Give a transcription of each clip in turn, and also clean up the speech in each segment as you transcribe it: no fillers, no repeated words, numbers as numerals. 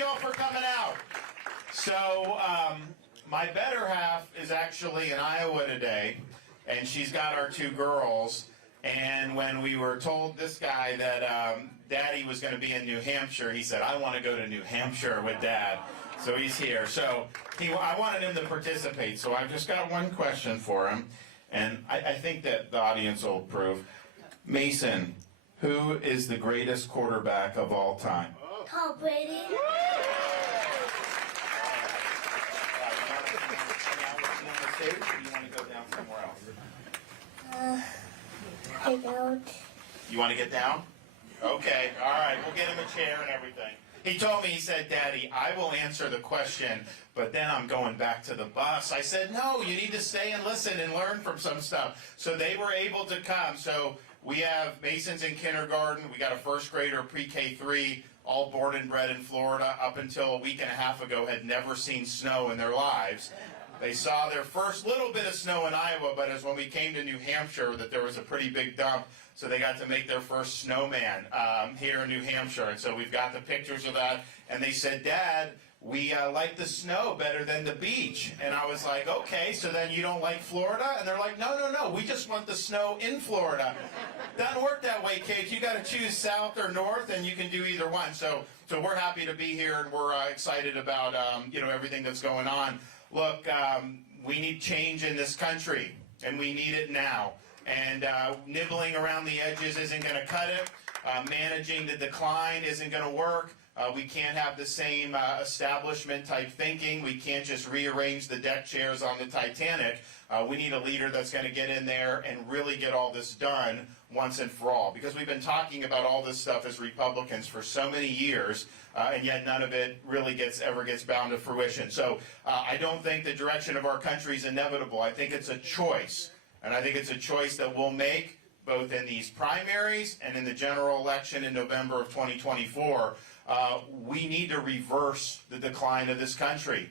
y'all for coming out. So, my better half is actually in Iowa today, and she's got our two girls. And when we were told this guy that Daddy was going to be in New Hampshire, he said, I want to go to New Hampshire with Dad. So he's here. So I wanted him to participate. So I've just got one question for him, and I think that the audience will approve. Mason, who is the greatest quarterback of all time? Tom Brady. Or do you want to go down somewhere else? I don't. You want to get down? Okay, all right, we'll get him a chair and everything. He told me, he said, Daddy, I will answer the question, but then I'm going back to the bus. I said, no, you need to stay and listen and learn from some stuff. So they were able to come. So we have Mason's in kindergarten. We got a first grader, pre-K3, all born and bred in Florida, up until a week and a half ago, had never seen snow in their lives. They saw their first little bit of snow in Iowa, but as when we came to New Hampshire, that there was a pretty big dump, so they got to make their first snowman here in New Hampshire. And so we've got the pictures of that. And they said, Dad, we like the snow better than the beach. And I was like, okay, so then you don't like Florida? And they're like, no, no, no, we just want the snow in Florida. Doesn't work that way, kids. You got to choose south or north, and you can do either one. So we're happy to be here, and we're excited about everything that's going on. Look, we need change in this country, and we need it now. And nibbling around the edges isn't going to cut it. Managing the decline isn't going to work. We can't have the same establishment type thinking. We can't just rearrange the deck chairs on the Titanic. We need a leader that's going to get in there and really get all this done once and for all. Because we've been talking about all this stuff as Republicans for so many years, and yet none of it really ever gets bound to fruition. So I don't think the direction of our country is inevitable. I think it's a choice. And I think it's a choice that we'll make both in these primaries and in the general election in November of 2024. We need to reverse the decline of this country.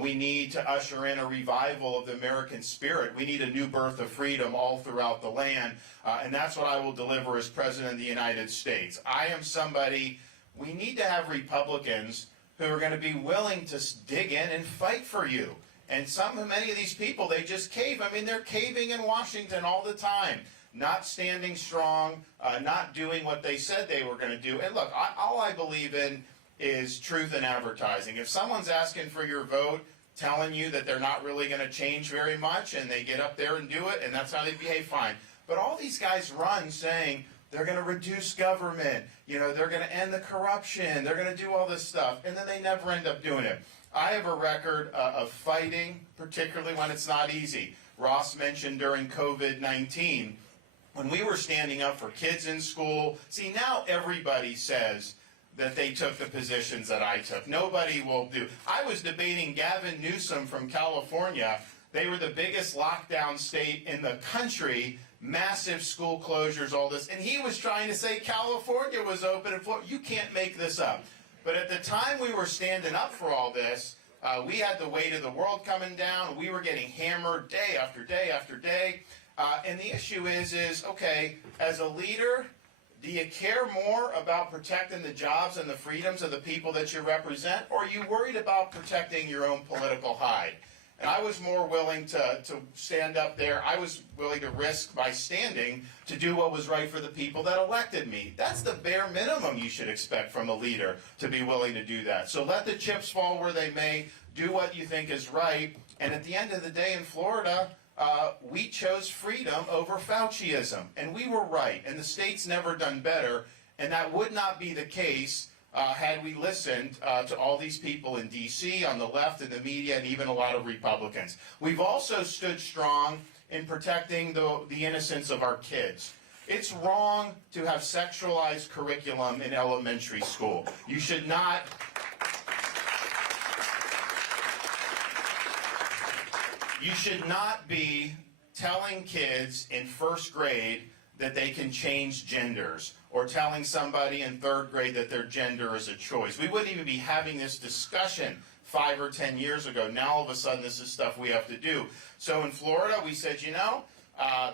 We need to usher in a revival of the American spirit. We need a new birth of freedom all throughout the land. And that's what I will deliver as President of the United States. I am somebody, we need to have Republicans who are going to be willing to dig in and fight for you. And many of these people, they just cave. I mean, they're caving in Washington all the time, not standing strong, not doing what they said they were going to do. And look, all I believe in is truth in advertising. If someone's asking for your vote, telling you that they're not really going to change very much, and they get up there and do it, and that's how they behave, fine. But all these guys run saying they're going to reduce government, they're going to end the corruption, they're going to do all this stuff, and then they never end up doing it. I have a record of fighting, particularly when it's not easy. Ross mentioned during COVID-19, when we were standing up for kids in school. See, now everybody says that they took the positions that I took. Nobody will do. I was debating Gavin Newsom from California. They were the biggest lockdown state in the country, massive school closures, all this. And he was trying to say California was open. And you can't make this up. But at the time we were standing up for all this, we had the weight of the world coming down. We were getting hammered day after day after day. And the issue is, okay, as a leader, do you care more about protecting the jobs and the freedoms of the people that you represent, or are you worried about protecting your own political hide? And I was more willing to stand up there. I was willing to risk by standing to do what was right for the people that elected me. That's the bare minimum you should expect from a leader, to be willing to do that. So let the chips fall where they may. Do what you think is right. And at the end of the day in Florida, we chose freedom over Fauciism. And we were right. And the state's never done better. And that would not be the case had we listened to all these people in D.C., on the left, in the media, and even a lot of Republicans. We've also stood strong in protecting the innocence of our kids. It's wrong to have sexualized curriculum in elementary school. You should not... You should not be telling kids in first grade that they can change genders, or telling somebody in third grade that their gender is a choice. We wouldn't even be having this discussion 5 or 10 years ago. Now all of a sudden this is stuff we have to do. So in Florida we said,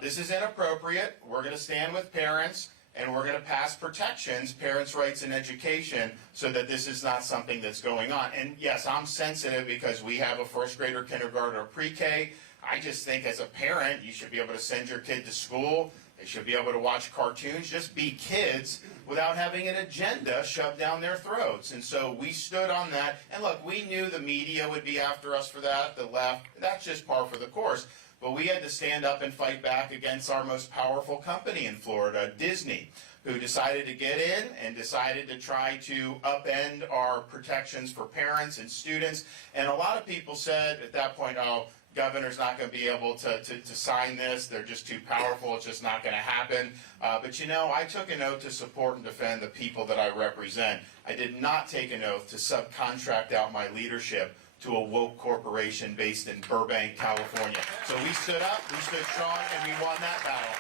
this is inappropriate. We're going to stand with parents, and we're going to pass protections, parents' rights in education, so that this is not something that's going on. And yes, I'm sensitive because we have a first grader, kindergarten, or pre-K. I just think as a parent, you should be able to send your kid to school. They should be able to watch cartoons, just be kids without having an agenda shoved down their throats. And so we stood on that. And look, we knew the media would be after us for that, the left. That's just par for the course. But we had to stand up and fight back against our most powerful company in Florida, Disney, who decided to get in and decided to try to upend our protections for parents and students. And a lot of people said at that point, oh, governor's not going to be able to sign this. They're just too powerful. It's just not going to happen. But you know, I took an oath to support and defend the people that I represent. I did not take an oath to subcontract out my leadership to a woke corporation based in Burbank, California. So we stood up, we stood strong, and we won that battle.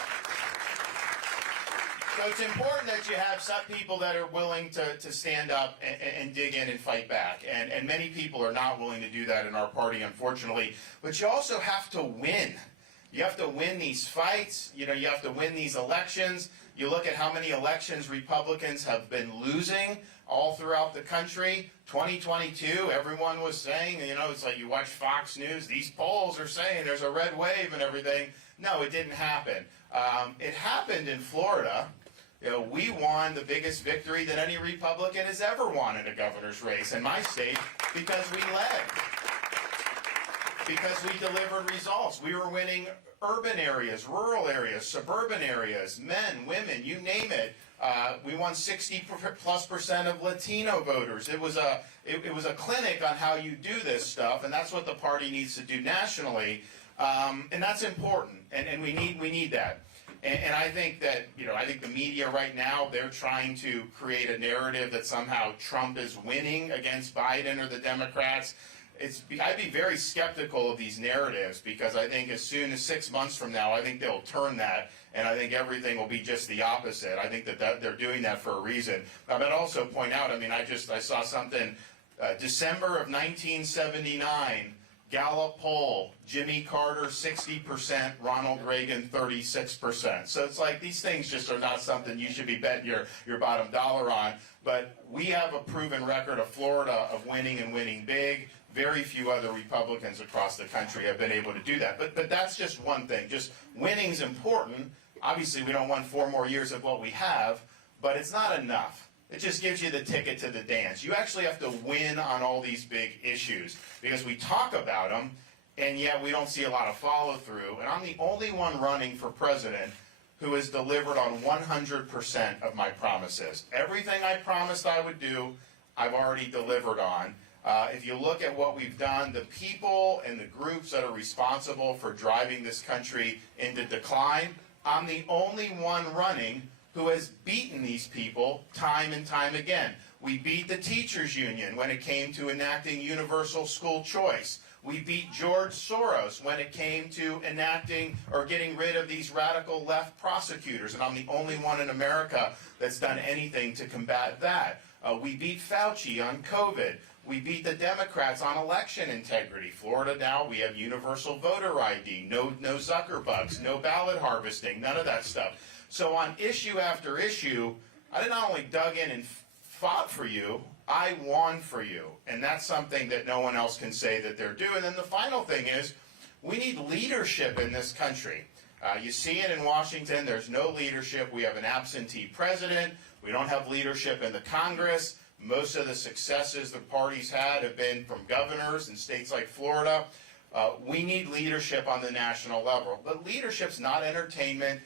So it's important that you have some people that are willing to stand up and dig in and fight back. And many people are not willing to do that in our party, unfortunately. But you also have to win. You have to win these fights. You know, you have to win these elections. You look at how many elections Republicans have been losing all throughout the country. 2022, everyone was saying, you know, it's like you watch Fox News, these polls are saying there's a red wave and everything. No, it didn't happen. It happened in Florida. You know, we won the biggest victory that any Republican has ever won in a governor's race in my state because we led. Because we delivered results. We were winning urban areas, rural areas, suburban areas, men, women, you name it. We won 60+% of Latino voters. It was a clinic on how you do this stuff, and that's what the party needs to do nationally, and that's important, and we need that. And I think that, you know, I think the media right now, they're trying to create a narrative that somehow Trump is winning against Biden or the Democrats. I'd be very skeptical of these narratives because I think as soon as 6 months from now, I think they'll turn that, and I think everything will be just the opposite. I think that they're doing that for a reason. I'd also point out, I mean, I saw something, December of 1979, Gallup poll, Jimmy Carter 60%, Ronald Reagan 36%. So it's like these things just are not something you should be betting your bottom dollar on. But we have a proven record of Florida of winning and winning big. Very few other Republicans across the country have been able to do that. But that's just one thing. Just winning's important. Obviously, we don't want 4 more years of what we have, but it's not enough. It just gives you the ticket to the dance. You actually have to win on all these big issues because we talk about them, and yet we don't see a lot of follow-through. And I'm the only one running for president who has delivered on 100% of my promises. Everything I promised I would do, I've already delivered on. If you look at what we've done, the people and the groups that are responsible for driving this country into decline, I'm the only one running who has beaten these people time and time again. We beat the teachers union when it came to enacting universal school choice. We beat George Soros when it came to enacting or getting rid of these radical left prosecutors, and I'm the only one in America that's done anything to combat that. We beat Fauci on COVID. We beat the Democrats on election integrity. Florida now, we have universal voter ID, no Zuckerbugs, no ballot harvesting, none of that stuff. So on issue after issue, I not only dug in and fought for you, I won for you. And that's something that no one else can say that they're doing. And the final thing is, we need leadership in this country. You see it in Washington, there's no leadership. We have an absentee president. We don't have leadership in the Congress. Most of the successes the party's had have been from governors in states like Florida. We need leadership on the national level. But leadership's not entertainment.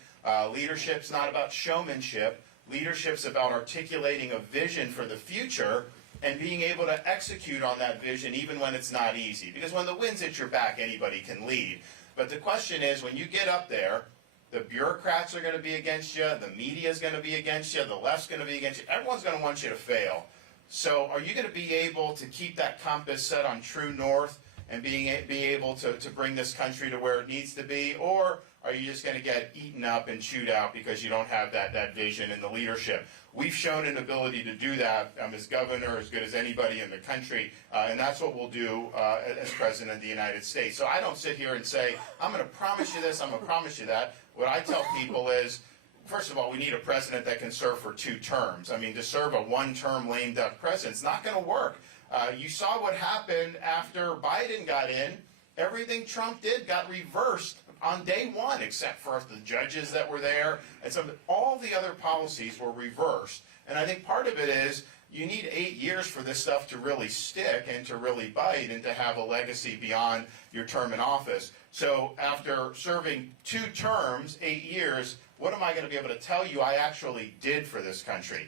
Leadership's not about showmanship. Leadership's about articulating a vision for the future and being able to execute on that vision even when it's not easy. Because when the wind's at your back, anybody can lead. But the question is, when you get up there, the bureaucrats are going to be against you, the media's going to be against you, the left's going to be against you, everyone's going to want you to fail. So are you going to be able to keep that compass set on true north and be able to bring this country to where it needs to be? Or are you just going to get eaten up and chewed out because you don't have that vision and the leadership? We've shown an ability to do that as governor, as good as anybody in the country, and that's what we'll do as president of the United States. So I don't sit here and say, I'm going to promise you this, I'm going to promise you that. What I tell people is, first of all, we need a president that can serve for 2 terms. I mean, to serve a one-term lame duck president's not going to work. You saw what happened after Biden got in. Everything Trump did got reversed on day 1, except for the judges that were there. And so all the other policies were reversed. And I think part of it is you need 8 years for this stuff to really stick and to really bite and to have a legacy beyond your term in office. So after serving 2 terms, 8 years, what am I going to be able to tell you I actually did for this country?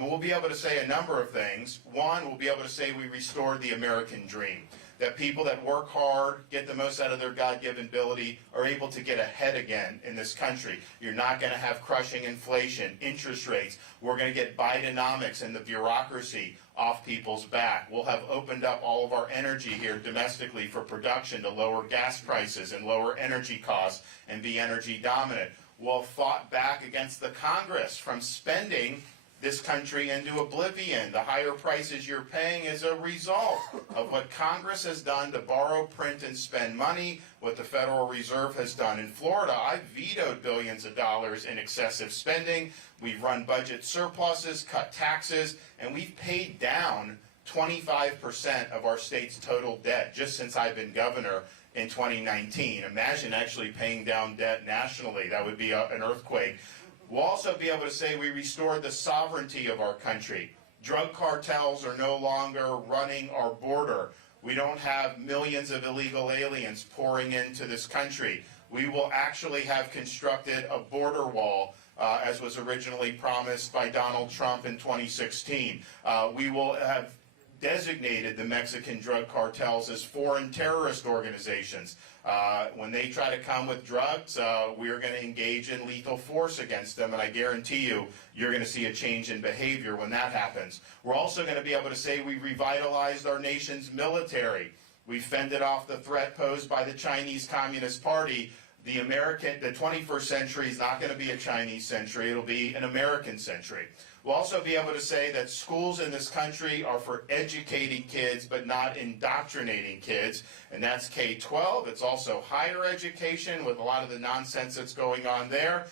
We'll be able to say a number of things. One, we'll be able to say we restored the American dream. That people that work hard, get the most out of their God-given ability, are able to get ahead again in this country. You're not going to have crushing inflation, interest rates. We're going to get Bidenomics and the bureaucracy off people's back. We'll have opened up all of our energy here domestically for production to lower gas prices and lower energy costs and be energy dominant. We'll have fought back against the Congress from spending this country into oblivion. The higher prices you're paying is a result of what Congress has done to borrow, print, and spend money, what the Federal Reserve has done. In Florida, I vetoed billions of dollars in excessive spending. We've run budget surpluses, cut taxes, and we've paid down 25% of our state's total debt just since I've been governor in 2019. Imagine actually paying down debt nationally. That would be an earthquake. We'll also be able to say we restored the sovereignty of our country. Drug cartels are no longer running our border. We don't have millions of illegal aliens pouring into this country. We will actually have constructed a border wall, as was originally promised by Donald Trump in 2016. We will have designated the Mexican drug cartels as foreign terrorist organizations. When they try to come with drugs, we're going to engage in lethal force against them, and I guarantee you, you're going to see a change in behavior when that happens. We're also going to be able to say we revitalized our nation's military. We fended off the threat posed by the Chinese Communist Party. The 21st century is not going to be a Chinese century, it'll be an American century. We'll also be able to say that schools in this country are for educating kids but not indoctrinating kids, and that's K-12. It's also higher education with a lot of the nonsense that's going on there.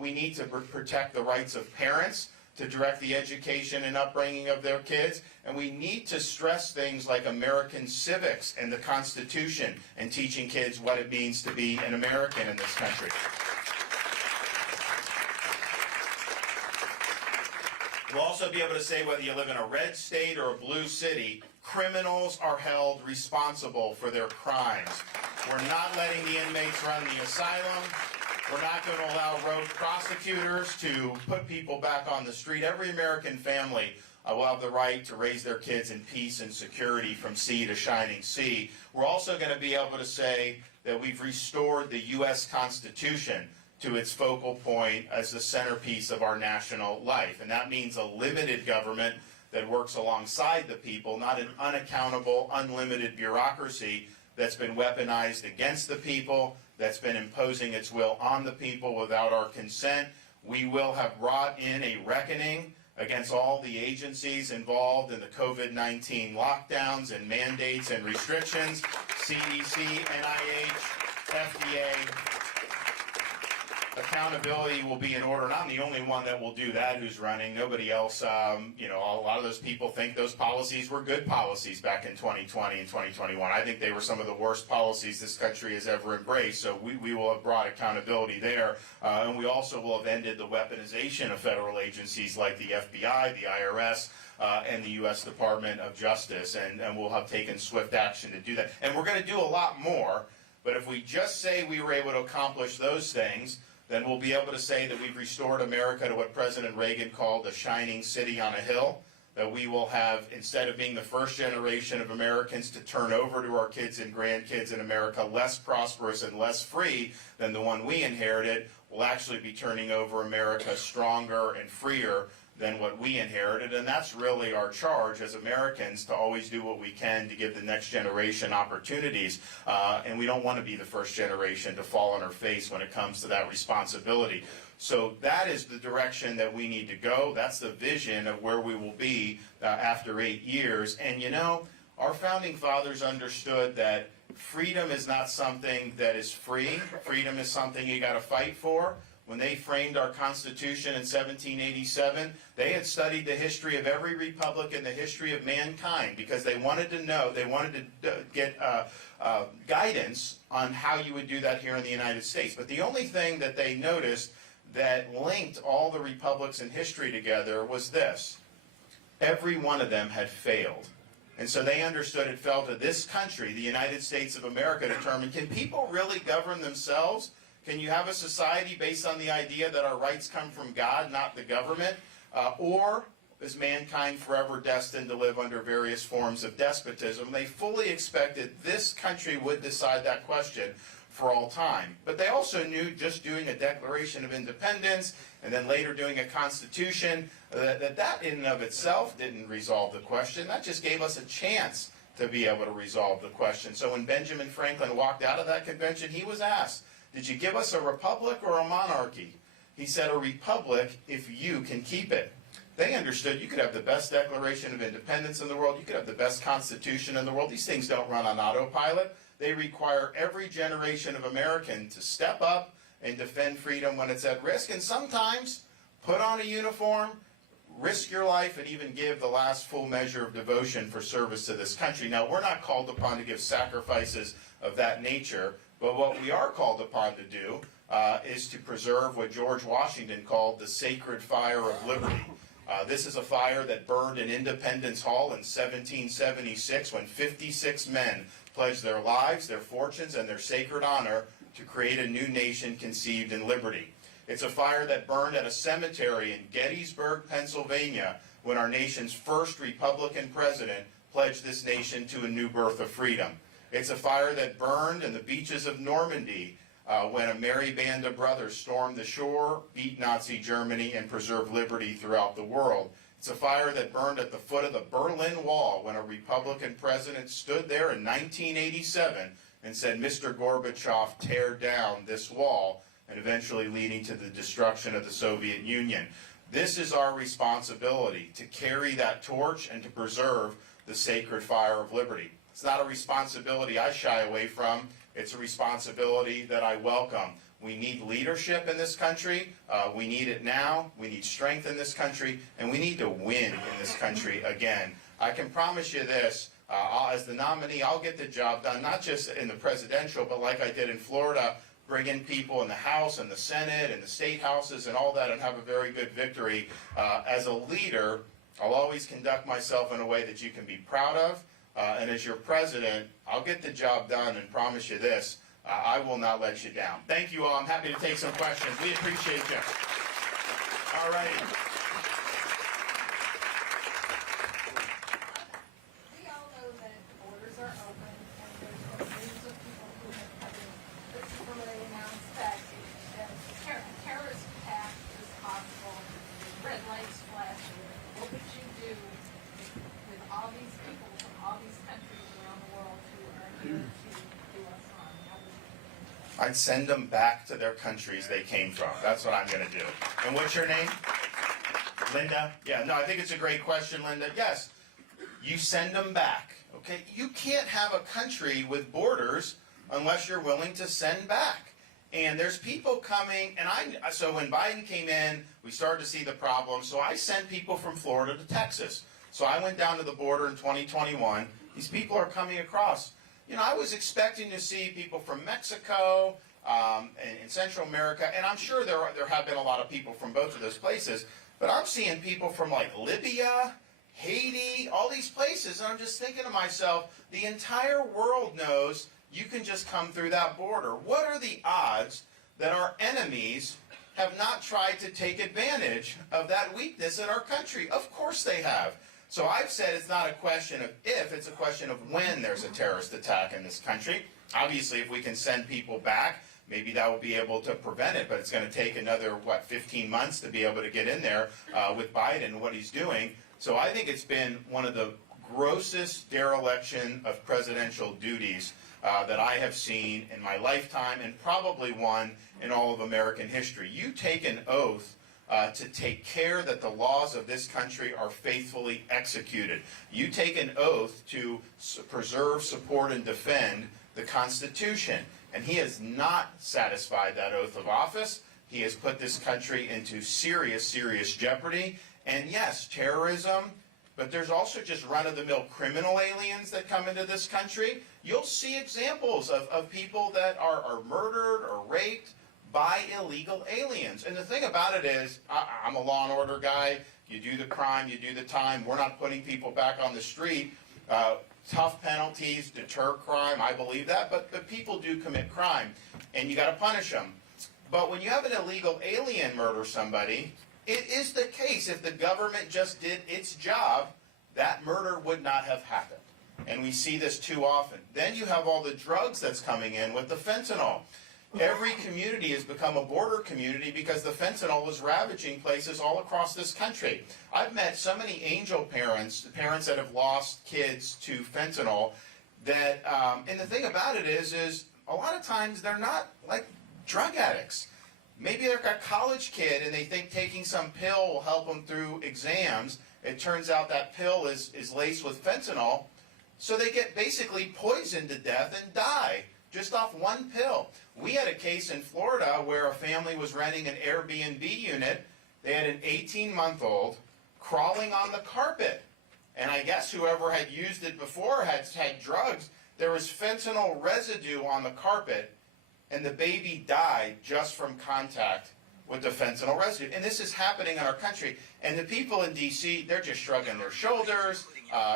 We need to protect the rights of parents to direct the education and upbringing of their kids, and we need to stress things like American civics and the Constitution and teaching kids what it means to be an American in this country. We'll also be able to say whether you live in a red state or a blue city, criminals are held responsible for their crimes. We're not letting the inmates run the asylum. We're not going to allow rogue prosecutors to put people back on the street. Every American family will have the right to raise their kids in peace and security from sea to shining sea. We're also going to be able to say that we've restored the U.S. Constitution to its focal point as the centerpiece of our national life. And that means a limited government that works alongside the people, not an unaccountable, unlimited bureaucracy that's been weaponized against the people, that's been imposing its will on the people without our consent. We will have brought in a reckoning against all the agencies involved in the COVID-19 lockdowns and mandates and restrictions, CDC, NIH, FDA. Accountability will be in order, and I'm the only one that will do that who's running. Nobody else, a lot of those people think those policies were good policies back in 2020 and 2021. I think they were some of the worst policies this country has ever embraced, so we will have brought accountability there. And we also will have ended the weaponization of federal agencies like the FBI, the IRS, and the U.S. Department of Justice, and we'll have taken swift action to do that. And we're going to do a lot more, but if we just say we were able to accomplish those things, then we'll be able to say that we've restored America to what President Reagan called a shining city on a hill, that we will have, instead of being the first generation of Americans to turn over to our kids and grandkids in America less prosperous and less free than the one we inherited, we'll actually be turning over America stronger and freer than what we inherited. And that's really our charge as Americans, to always do what we can to give the next generation opportunities. And we don't want to be the first generation to fall on our face when it comes to that responsibility. So that is the direction that we need to go. That's the vision of where we will be after 8 years. And our founding fathers understood that freedom is not something that is free. Freedom is something you got to fight for. when they framed our Constitution in 1787, they had studied the history of every republic and the history of mankind because they wanted to know, they wanted to get guidance on how you would do that here in the United States. But the only thing that they noticed that linked all the republics in history together was this: every one of them had failed. And so they understood it fell to this country, the United States of America, to determine, can people really govern themselves? Can you have a society based on the idea that our rights come from God, not the government? Or is mankind forever destined to live under various forms of despotism? They fully expected this country would decide that question for all time. But they also knew just doing a Declaration of Independence and then later doing a Constitution, that in and of itself didn't resolve the question. That just gave us a chance to be able to resolve the question. So when Benjamin Franklin walked out of that convention, he was asked, did you give us a republic or a monarchy? He said, a republic if you can keep it. They understood you could have the best Declaration of Independence in the world, you could have the best Constitution in the world. These things don't run on autopilot. They require every generation of American to step up and defend freedom when it's at risk, and sometimes put on a uniform, risk your life, and even give the last full measure of devotion for service to this country. Now, we're not called upon to give sacrifices of that nature, but what we are called upon to do is to preserve what George Washington called the sacred fire of liberty. This is a fire that burned in Independence Hall in 1776 when 56 men pledged their lives, their fortunes, and their sacred honor to create a new nation conceived in liberty. It's a fire that burned at a cemetery in Gettysburg, Pennsylvania, when our nation's first Republican president pledged this nation to a new birth of freedom. It's a fire that burned in the beaches of Normandy when a merry band of brothers stormed the shore, beat Nazi Germany, and preserved liberty throughout the world. It's a fire that burned at the foot of the Berlin Wall when a Republican president stood there in 1987 and said, Mr. Gorbachev, tear down this wall, and eventually leading to the destruction of the Soviet Union. This is our responsibility, to carry that torch and to preserve the sacred fire of liberty. It's not a responsibility I shy away from. It's a responsibility that I welcome. We need leadership in this country. We need it now. We need strength in this country. And we need to win in this country again. I can promise you this. As the nominee, I'll get the job done, not just in the presidential, but like I did in Florida, bring in people in the House and the Senate and the state houses and all that and have a very good victory. As a leader, I'll always conduct myself in a way that you can be proud of. And as your president, I'll get the job done and promise you this, I will not let you down. Thank you all. I'm happy to take some questions. We appreciate you. All right. We all know that borders are open and there's been news of people who have come in. This is where they announced that a terrorist attack is possible, red lights flashing. What would you do with all these people from all these countries around the world who are here to do us harm? How would you do that? I'd send them back to their countries they came from. That's what I'm going to do. And what's your name? Linda? Yeah, no, I think it's a great question, Linda. Yes, you send them back, okay? You can't have a country with borders unless you're willing to send back. And there's people coming, and so when Biden came in, we started to see the problem, so I sent people from Florida to Texas. So I went down to the border in 2021. These people are coming across. You know, I was expecting to see people from Mexico and Central America, and I'm sure there have been a lot of people from both of those places, but I'm seeing people from like Libya, Haiti, all these places, and I'm just thinking to myself, the entire world knows you can just come through that border. What are the odds that our enemies have not tried to take advantage of that weakness in our country? Of course they have. So I've said it's not a question of if, it's a question of when there's a terrorist attack in this country. Obviously, if we can send people back, maybe that will be able to prevent it, but it's going to take another, 15 months to be able to get in there with Biden and what he's doing. So I think it's been one of the grossest dereliction of presidential duties that I have seen in my lifetime, and probably one in all of American history. You take an oath to take care that the laws of this country are faithfully executed. You take an oath to preserve, support, and defend the Constitution. And he has not satisfied that oath of office. He has put this country into serious, serious jeopardy. And yes, terrorism, but there's also just run-of-the-mill criminal aliens that come into this country. You'll see examples of people that are murdered or raped by illegal aliens. And the thing about it is, I'm a law and order guy. You do the crime, you do the time. We're not putting people back on the street. Tough penalties deter crime, I believe that, but people do commit crime, and you got to punish them. But when you have an illegal alien murder somebody, it is the case, if the government just did its job, that murder would not have happened. And we see this too often. Then you have all the drugs that's coming in with the fentanyl. Every community has become a border community because the fentanyl was ravaging places all across this country. I've met so many angel parents, parents that have lost kids to fentanyl, that, and the thing about it is a lot of times they're not like drug addicts. Maybe they're a college kid and they think taking some pill will help them through exams. It turns out that pill is laced with fentanyl, so they get basically poisoned to death and die just off one pill. We had a case in Florida where a family was renting an Airbnb unit. They had an 18-month-old crawling on the carpet. And I guess whoever had used it before had drugs. There was fentanyl residue on the carpet, and the baby died just from contact with the fentanyl residue. And this is happening in our country. And the people in D.C., they're just shrugging their shoulders.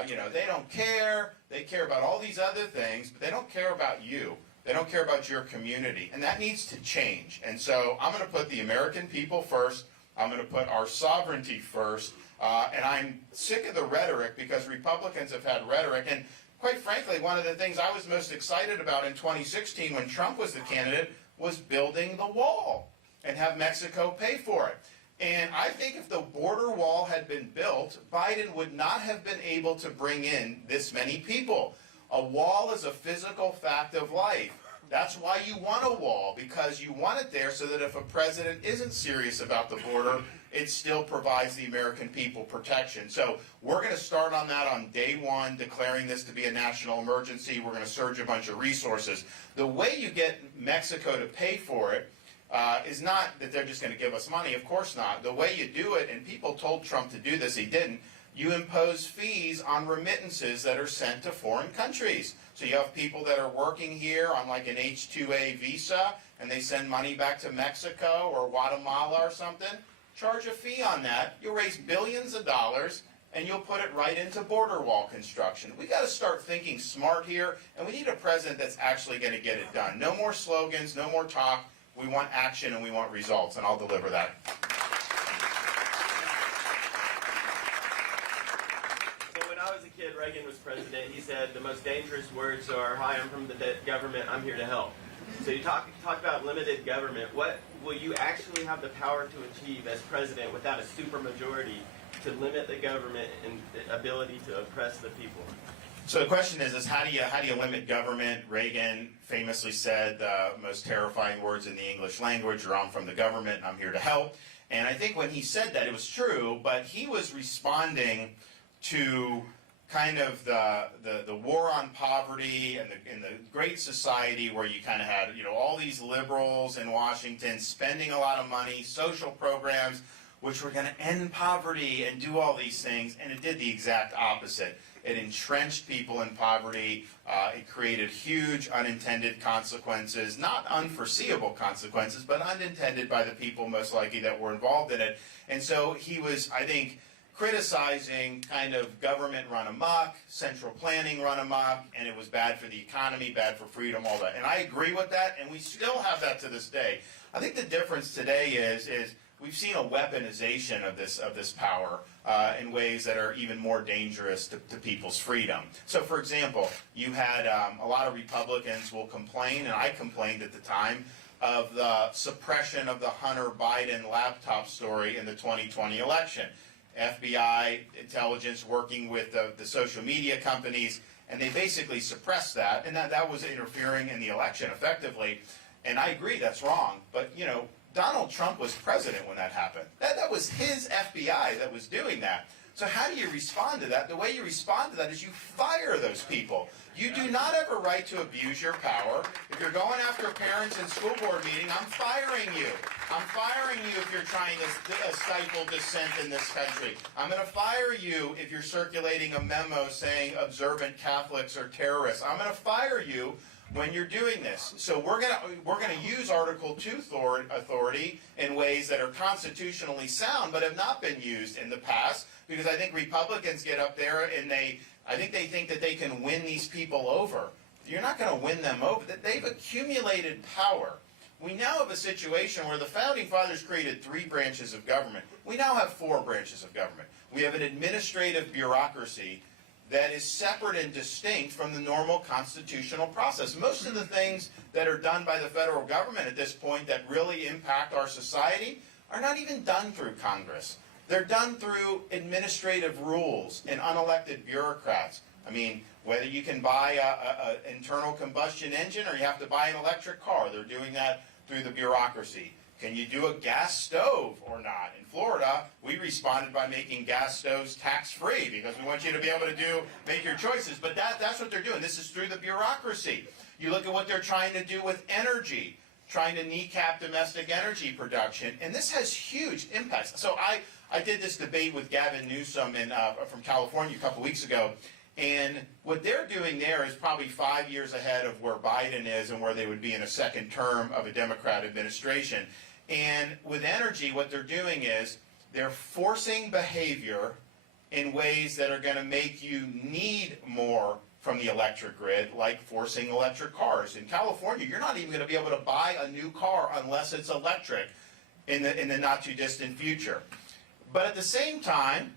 They don't care. They care about all these other things, but they don't care about you. They don't care about your community. And that needs to change. And so I'm going to put the American people first. I'm going to put our sovereignty first. And I'm sick of the rhetoric, because Republicans have had rhetoric. And quite frankly, one of the things I was most excited about in 2016 when Trump was the candidate was building the wall and have Mexico pay for it. And I think if the border wall had been built, Biden would not have been able to bring in this many people. A wall is a physical fact of life. That's why you want a wall, because you want it there so that if a president isn't serious about the border, it still provides the American people protection. So we're going to start on that on day one, declaring this to be a national emergency. We're going to surge a bunch of resources. The way you get Mexico to pay for it is not that they're just going to give us money. Of course not. The way you do it, and people told Trump to do this, he didn't, you impose fees on remittances that are sent to foreign countries. So you have people that are working here on like an H-2A visa, and they send money back to Mexico or Guatemala or something. Charge a fee on that. You'll raise billions of dollars, and you'll put it right into border wall construction. We got to start thinking smart here, and we need a president that's actually going to get it done. No more slogans, no more talk. We want action and we want results, and I'll deliver that. Reagan was president, he said the most dangerous words are, "Hi, I'm from the government, I'm here to help." So you talk about limited government. What will you actually have the power to achieve as president without a supermajority to limit the government and the ability to oppress the people? So the question is how do you limit government? Reagan famously said the most terrifying words in the English language are, "I'm from the government and I'm here to help." And I think when he said that, it was true, but he was responding to kind of the war on poverty and the Great Society, where you kind of had all these liberals in Washington spending a lot of money, social programs which were going to end poverty and do all these things, and it did the exact opposite. It entrenched people in poverty. It created huge unintended consequences, not unforeseeable consequences, but unintended by the people most likely that were involved in it. And so he was, I think, criticizing kind of government run amok, central planning run amok, and it was bad for the economy, bad for freedom, all that. And I agree with that, and we still have that to this day. I think the difference today is we've seen a weaponization of this power in ways that are even more dangerous to people's freedom. So, for example, you had a lot of Republicans will complain, and I complained at the time, of the suppression of the Hunter Biden laptop story in the 2020 election. FBI intelligence working with the social media companies, and they basically suppressed that, and that was interfering in the election effectively. And I agree, that's wrong. But, Donald Trump was president when that happened. That was his FBI that was doing that. So how do you respond to that? The way you respond to that is you fire those people. You do not have a right to abuse your power. If you're going after parents in school board meeting, I'm firing you. I'm firing you if you're trying to stifle dissent in this country. I'm going to fire you if you're circulating a memo saying observant Catholics are terrorists. I'm going to fire you when you're doing this. So we're going to use Article 2 authority in ways that are constitutionally sound but have not been used in the past, because I think Republicans get up there and I think they think that they can win these people over. You're not going to win them over. They've accumulated power. We now have a situation where the Founding Fathers created 3 branches of government. We now have 4 branches of government. We have an administrative bureaucracy that is separate and distinct from the normal constitutional process. Most of the things that are done by the federal government at this point that really impact our society are not even done through Congress. They're done through administrative rules and unelected bureaucrats. I mean, whether you can buy an internal combustion engine or you have to buy an electric car, they're doing that through the bureaucracy. Can you do a gas stove or not? In Florida, we responded by making gas stoves tax-free because we want you to be able to make your choices. But that's what they're doing. This is through the bureaucracy. You look at what they're trying to do with energy, trying to kneecap domestic energy production, and this has huge impacts. So I did this debate with Gavin Newsom from California a couple weeks ago, and what they're doing there is probably 5 years ahead of where Biden is and where they would be in a second term of a Democrat administration. And with energy, what they're doing is they're forcing behavior in ways that are going to make you need more from the electric grid, like forcing electric cars. In California, you're not even going to be able to buy a new car unless it's electric in the not-too-distant future. But at the same time,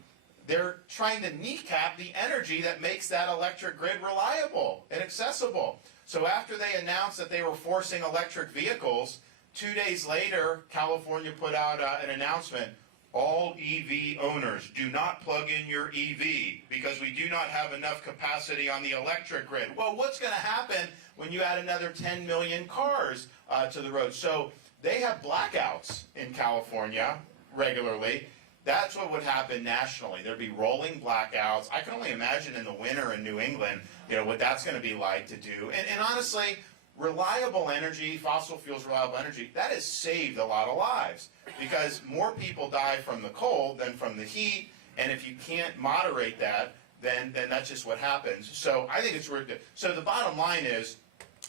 they're trying to kneecap the energy that makes that electric grid reliable and accessible. So after they announced that they were forcing electric vehicles, 2 days later, California put out an announcement: all EV owners, do not plug in your EV because we do not have enough capacity on the electric grid. Well, what's going to happen when you add another 10 million cars to the road? So they have blackouts in California regularly. That's what would happen nationally. There'd be rolling blackouts. I can only imagine in the winter in New England, what that's going to be like to do. And honestly, reliable energy, fossil fuels reliable energy, that has saved a lot of lives because more people die from the cold than from the heat. And if you can't moderate that, then that's just what happens. So I think it's worth it. So the bottom line is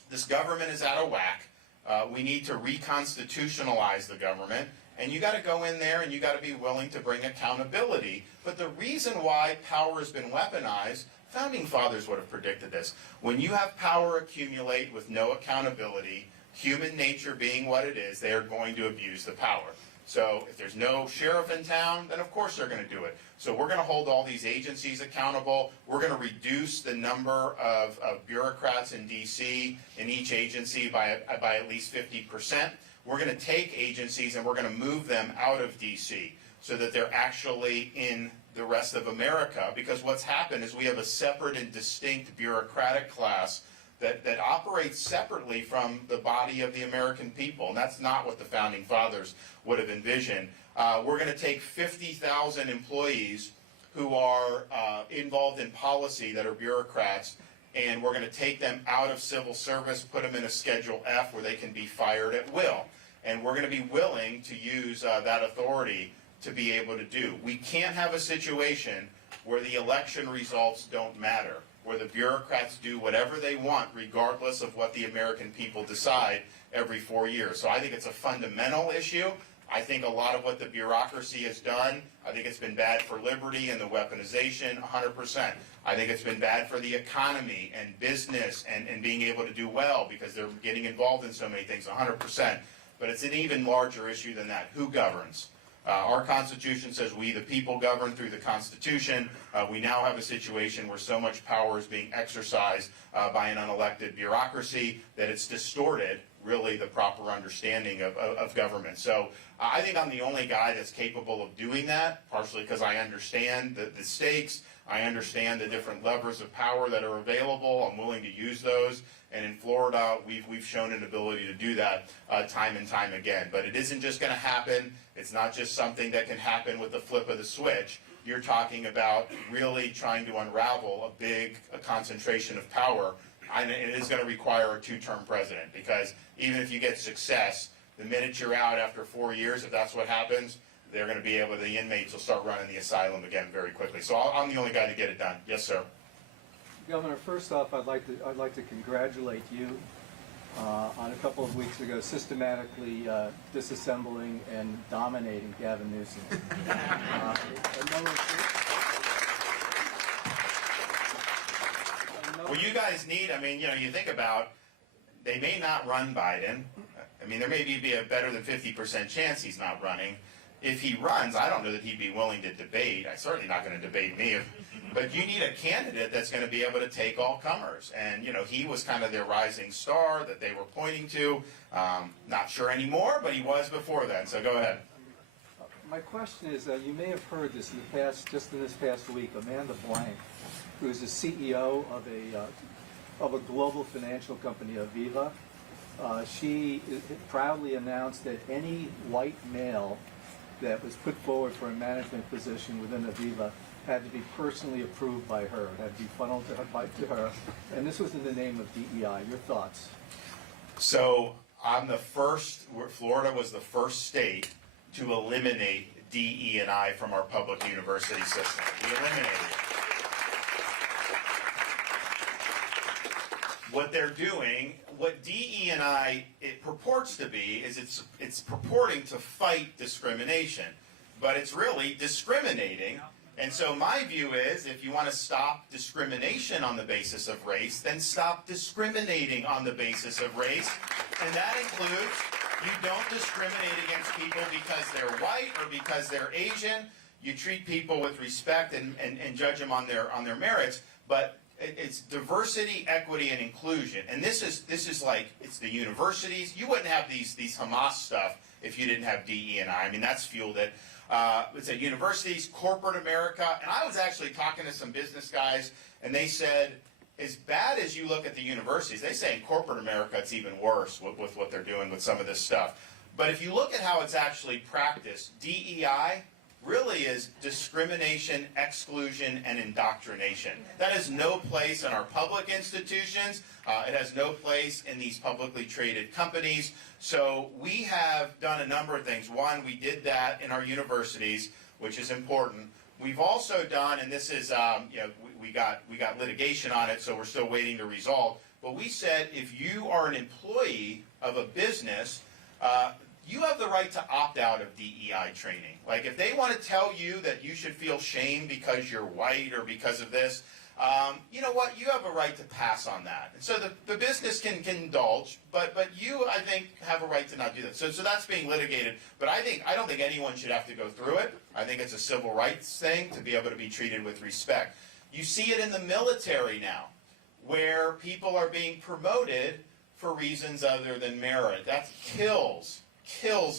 this government is out of whack. We need to reconstitutionalize the government. And you got to go in there and you got to be willing to bring accountability. But the reason why power has been weaponized, Founding Fathers would have predicted this. When you have power accumulate with no accountability, human nature being what it is, they are going to abuse the power. So if there's no sheriff in town, then of course they're going to do it. So we're going to hold all these agencies accountable. We're going to reduce the number of bureaucrats in D.C. in each agency by at least 50%. We're going to take agencies and we're going to move them out of D.C. so that they're actually in the rest of America, because what's happened is we have a separate and distinct bureaucratic class that operates separately from the body of the American people, and that's not what the Founding Fathers would have envisioned. We're going to take 50,000 employees who are involved in policy that are bureaucrats, and we're going to take them out of civil service, put them in a Schedule F where they can be fired at will. And we're going to be willing to use that authority to be able to do. We can't have a situation where the election results don't matter, where the bureaucrats do whatever they want regardless of what the American people decide every 4 years. So I think it's a fundamental issue. I think a lot of what the bureaucracy has done, I think it's been bad for liberty and the weaponization, 100%. I think it's been bad for the economy and business and being able to do well because they're getting involved in so many things, 100%. But it's an even larger issue than that. Who governs? Our Constitution says we, the people, govern through the Constitution. We now have a situation where so much power is being exercised by an unelected bureaucracy that it's distorted, really, the proper understanding of government. So I think I'm the only guy that's capable of doing that, partially because I understand the stakes. I understand the different levers of power that are available. I'm willing to use those. And in Florida, we've shown an ability to do that time and time again. But it isn't just going to happen. It's not just something that can happen with the flip of the switch. you're talking about really trying to unravel a big concentration of power. And it is going to require a two-term president, because even if you get success, the minute you're out after 4 years, if that's what happens, they're going to be able, the inmates will start running the asylum again very quickly. So I'm the only guy to get it done. Yes, sir. Governor, first off, I'd like to congratulate you on a couple of weeks ago systematically disassembling and dominating Gavin Newsom. Well, you guys need, I mean, you think about, they may not run Biden. I mean, there may be a better than 50% chance he's not running. If he runs, I don't know that he'd be willing to debate. I'm certainly not going to debate me. But you need a candidate that's going to be able to take all comers. And, he was kind of their rising star that they were pointing to. Not sure anymore, but he was before then. So go ahead. My question is, you may have heard this just in this past week, Amanda Blank, who is the CEO of a global financial company, Aviva. She proudly announced that any white male that was put forward for a management position within Aviva had to be personally approved by her, had to be funneled to her, and this was in the name of DEI. Your thoughts? So Florida was the first state to eliminate DE&I from our public university system. We eliminated it. What they're doing, what DE&I it purports to be, is it's purporting to fight discrimination, but it's really discriminating. And so my view is, if you want to stop discrimination on the basis of race, then stop discriminating on the basis of race. And that includes, you don't discriminate against people because they're white or because they're Asian. You treat people with respect and judge them on their merits. But it's diversity, equity, and inclusion. And this is like, it's the universities. You wouldn't have these Hamas stuff if you didn't have DE&I. I mean, that's fueled it. It's at universities, corporate America. And I was actually talking to some business guys, and they said, as bad as you look at the universities, they say in corporate America it's even worse with what they're doing with some of this stuff. But if you look at how it's actually practiced, DEI really is discrimination, exclusion, and indoctrination. That has no place in our public institutions. It has no place in these publicly traded companies. So we have done a number of things. One, we did that in our universities, which is important. We've also done, and this is, we got litigation on it, so we're still waiting to resolve. But we said, if you are an employee of a business, you have the right to opt out of DEI training. Like, if they want to tell you that you should feel shame because you're white or because of this, you know what? You have a right to pass on that. And so the business can indulge, but you, I think, have a right to not do that. So that's being litigated. But I don't think anyone should have to go through it. I think it's a civil rights thing to be able to be treated with respect. You see it in the military now, where people are being promoted for reasons other than merit. That kills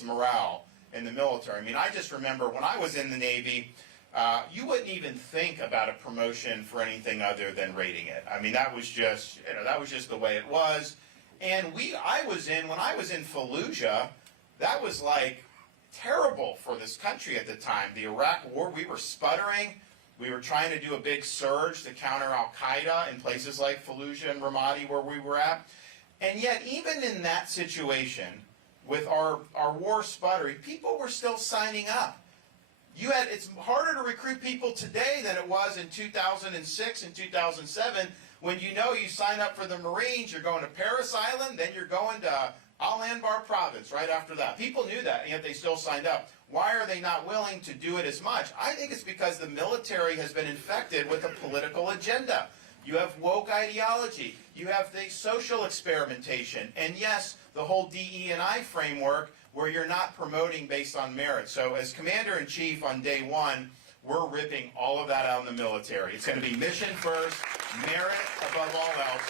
morale in the military. I mean, I just remember when I was in the Navy, you wouldn't even think about a promotion for anything other than rating it. I mean, that was just, that was just the way it was. And when I was in Fallujah, that was like terrible for this country at the time. The Iraq War, we were sputtering. We were trying to do a big surge to counter Al-Qaeda in places like Fallujah and Ramadi where we were at. And yet, even in that situation, with our war sputtering, people were still signing up. It's harder to recruit people today than it was in 2006 and 2007, when you sign up for the Marines, you're going to Paris Island, then you're going to Al-Anbar province right after that. People knew that, and yet they still signed up. Why are they not willing to do it as much? I think it's because the military has been infected with a political agenda. You have woke ideology. You have the social experimentation. And yes, the whole DE&I framework where you're not promoting based on merit. So as Commander-in-Chief on day one, we're ripping all of that out in the military. It's going to be mission first, merit above all else.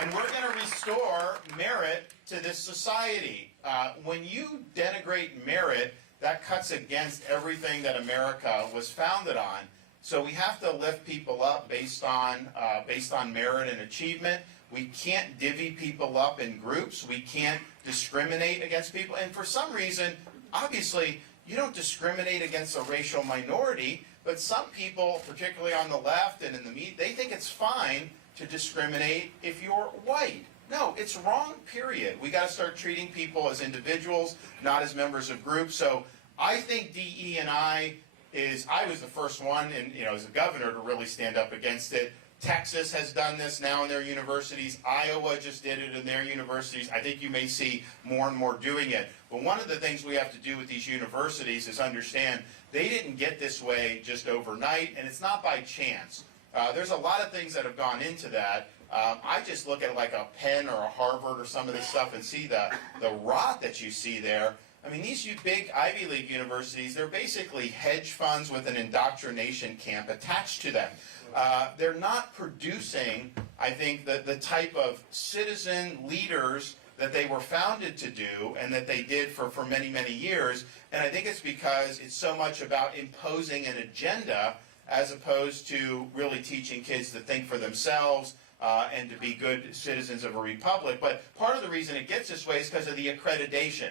And we're going to restore merit to this society. When you denigrate merit, that cuts against everything that America was founded on. So we have to lift people up based on merit and achievement. We can't divvy people up in groups. We can't discriminate against people. And for some reason, obviously, you don't discriminate against a racial minority, but some people, particularly on the left and in the media, they think it's fine to discriminate if you're white. No, it's wrong, period. We got to start treating people as individuals, not as members of groups. So I think DE&I I was the first one, and as a governor, to really stand up against it. Texas has done this now in their universities. Iowa just did it in their universities. I think you may see more and more doing it. But one of the things we have to do with these universities is understand they didn't get this way just overnight, and it's not by chance. There's a lot of things that have gone into that. I just look at like a Penn or a Harvard or some of this stuff and see the rot that you see there. I mean, these big Ivy League universities, they're basically hedge funds with an indoctrination camp attached to them. They're not producing, I think, the type of citizen leaders that they were founded to do and that they did for many, many years. And I think it's because it's so much about imposing an agenda as opposed to really teaching kids to think for themselves and to be good citizens of a republic. But part of the reason it gets this way is because of the accreditation.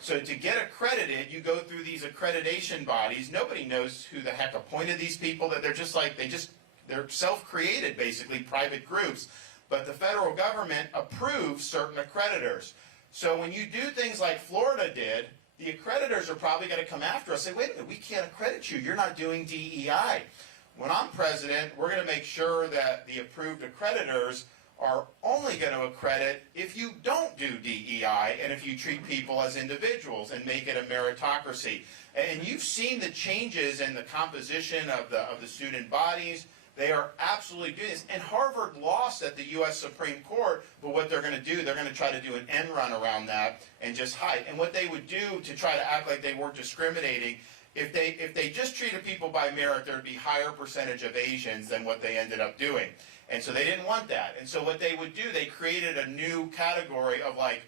So to get accredited, you go through these accreditation bodies. Nobody knows who the heck appointed these people. That they're self-created, basically, private groups. But the federal government approves certain accreditors. So when you do things like Florida did, the accreditors are probably going to come after us and say, wait a minute, we can't accredit you. You're not doing DEI. When I'm president, we're going to make sure that the approved accreditors are only going to accredit if you don't do DEI and if you treat people as individuals and make it a meritocracy. And you've seen the changes in the composition of the student bodies. They are absolutely doing this. And Harvard lost at the U.S. Supreme Court, but what they're going to do, they're going to try to do an end run around that and just hide. And what they would do to try to act like they weren't discriminating, if they just treated people by merit, there would be higher percentage of Asians than what they ended up doing. And so they didn't want that. And so what they would do, they created a new category of like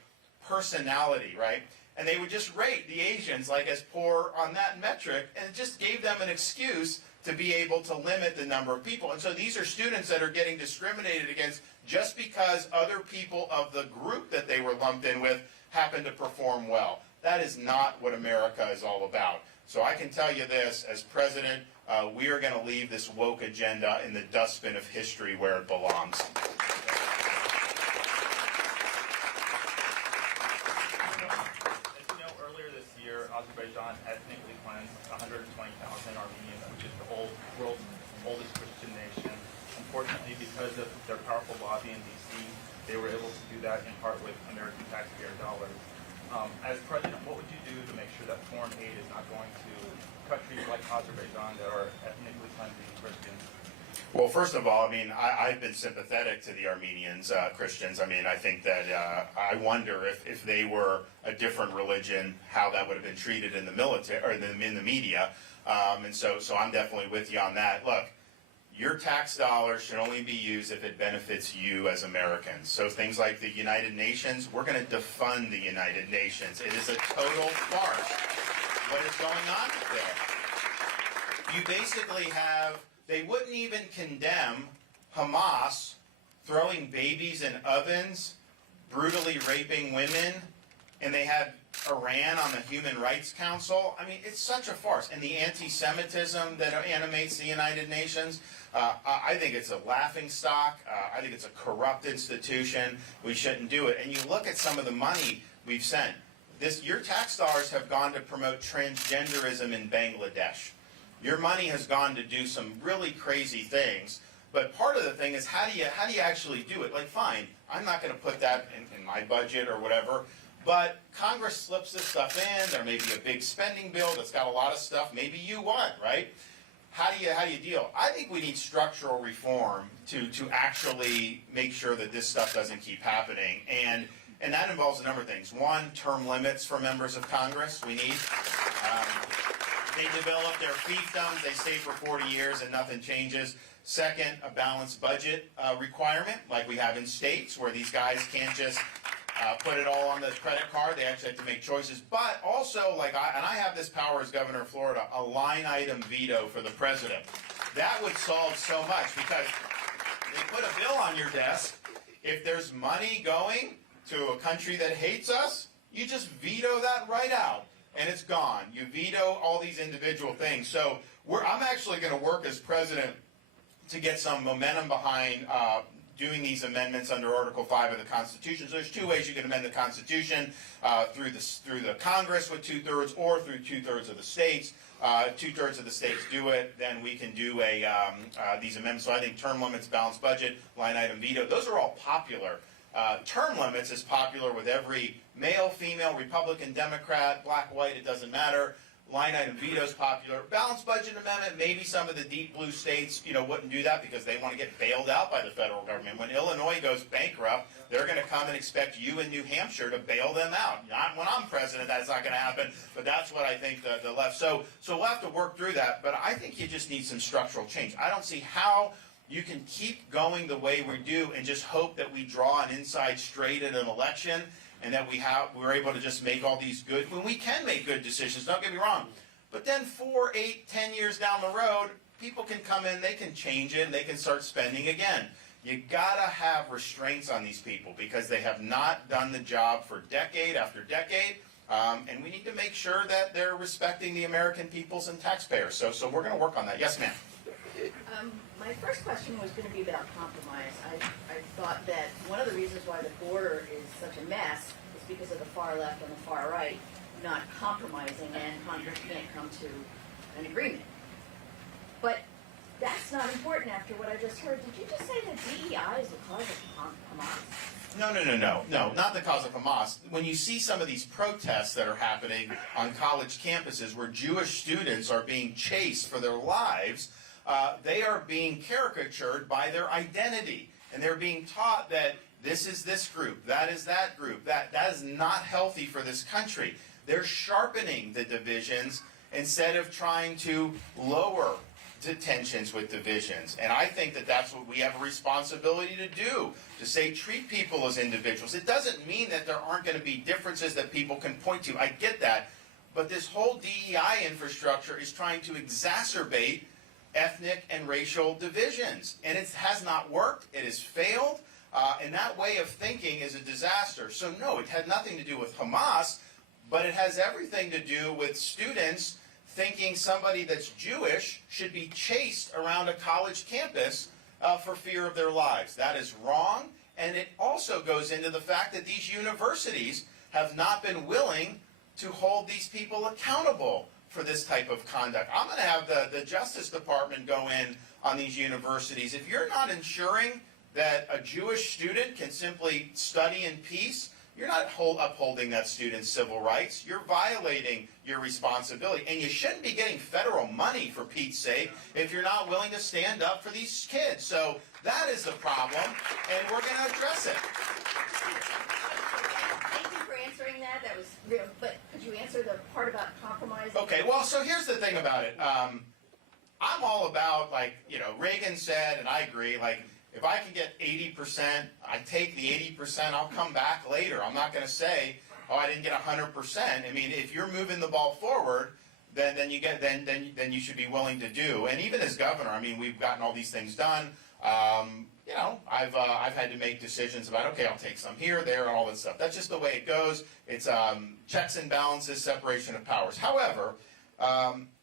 personality, right? And they would just rate the Asians like as poor on that metric, and it just gave them an excuse to be able to limit the number of people. And so these are students that are getting discriminated against just because other people of the group that they were lumped in with happen to perform well. That is not what America is all about. So I can tell you this, as president, we are going to leave this woke agenda in the dustbin of history where it belongs. As you know, earlier this year, Azerbaijan ethnically cleansed 120,000 Armenians, which is the world's oldest Christian nation. Unfortunately, because of their powerful lobby in D.C., they were able to do that in part with American taxpayer dollars. As president, what would you do to make sure that foreign aid is not going to countries like Azerbaijan that are ethnically cleansing Christians? Well, first of all, I mean, I've been sympathetic to the Armenians, Christians. I mean, I think that I wonder if they were a different religion, how that would have been treated in the military or in the media. And so I'm definitely with you on that. Look, your tax dollars should only be used if it benefits you as Americans. So things like the United Nations, we're going to defund the United Nations. It is a total farce. What is going on there? You basically have, they wouldn't even condemn Hamas throwing babies in ovens, brutally raping women, and they had Iran on the Human Rights Council. I mean, it's such a farce. And the anti-Semitism that animates the United Nations, I think it's a laughingstock. I think it's a corrupt institution. We shouldn't do it. And you look at some of the money we've sent. Your tax dollars have gone to promote transgenderism in Bangladesh. Your money has gone to do some really crazy things. But part of the thing is how do you actually do it? Like, fine, I'm not going to put that in my budget or whatever. But Congress slips this stuff in. There may be a big spending bill that's got a lot of stuff maybe you want, right? How do you deal? I think we need structural reform to actually make sure that this stuff doesn't keep happening. And that involves a number of things. One, term limits for members of Congress we need. They develop their fiefdoms, they stay for 40 years and nothing changes. Second, a balanced budget requirement like we have in states where these guys can't just put it all on the credit card. They actually have to make choices. But also, I have this power as governor of Florida, a line item veto for the president. That would solve so much because they put a bill on your desk. If there's money going to a country that hates us, you just veto that right out. and it's gone. You veto all these individual things. So I'm actually going to work as president to get some momentum behind doing these amendments under Article 5 of the Constitution. So there's two ways you can amend the Constitution, through the Congress with 2/3 or through 2/3 of the states. 2/3 of the states do it, then we can do these amendments. So I think term limits, balanced budget, line item veto, those are all popular. Term limits is popular with every male, female, Republican, Democrat, black, white, it doesn't matter. Line item veto is popular. Balanced budget amendment, maybe some of the deep blue states, wouldn't do that because they want to get bailed out by the federal government. When Illinois goes bankrupt, they're going to come and expect you in New Hampshire to bail them out. Not when I'm president, that's not going to happen, but that's what I think the left. So we'll have to work through that, but I think you just need some structural change. I don't see how you can keep going the way we do and just hope that we draw an inside straight in an election and that we're able to just make all these good, when we can make good decisions, don't get me wrong. But then 4, 8, 10 years down the road, people can come in, they can change it, and they can start spending again. You gotta have restraints on these people because they have not done the job for decade after decade, and we need to make sure that they're respecting the American peoples and taxpayers. So we're gonna work on that. Yes, ma'am. My first question was going to be about compromise. I thought that one of the reasons why the border is such a mess is because of the far left and the far right not compromising, and Congress can't come to an agreement. But that's not important after what I just heard. Did you just say that DEI is the cause of Hamas? No, not the cause of Hamas. When you see some of these protests that are happening on college campuses where Jewish students are being chased for their lives, they are being caricatured by their identity. And they're being taught that this is this group, that is that group. That is not healthy for this country. They're sharpening the divisions instead of trying to lower the tensions with divisions. And I think that that's what we have a responsibility to do, to say treat people as individuals. It doesn't mean that there aren't going to be differences that people can point to. I get that. But this whole DEI infrastructure is trying to exacerbate ethnic and racial divisions. And it has not worked. It has failed. And that way of thinking is a disaster. So no, it had nothing to do with Hamas, but it has everything to do with students thinking somebody that's Jewish should be chased around a college campus for fear of their lives. That is wrong. And it also goes into the fact that these universities have not been willing to hold these people accountable for this type of conduct. I'm going to have the Justice Department go in on these universities. If you're not ensuring that a Jewish student can simply study in peace, you're not upholding that student's civil rights. You're violating your responsibility. And you shouldn't be getting federal money, for Pete's sake, if you're not willing to stand up for these kids. So that is the problem, and we're going to address it. Thank you for answering that. That was real. But could you answer the part about compromise? Okay, well, so here's the thing about it. I'm all about, Reagan said, and I agree, if I can get 80%, I take the 80%, I'll come back later. I'm not going to say, oh, I didn't get 100%. I mean, if you're moving the ball forward, then you should be willing to do. And even as governor, I mean, we've gotten all these things done. I've had to make decisions about, okay, I'll take some here, there, and all that stuff. That's just the way it goes. It's checks and balances, separation of powers. However,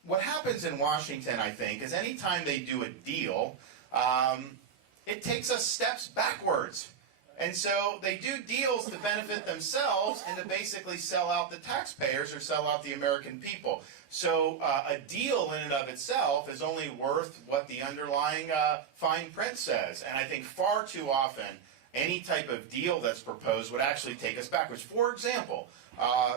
what happens in Washington, I think, is anytime they do a deal, it takes us steps backwards. And so they do deals to benefit themselves and to basically sell out the taxpayers or sell out the American people. So a deal in and of itself is only worth what the underlying fine print says. And I think far too often, any type of deal that's proposed would actually take us backwards. For example,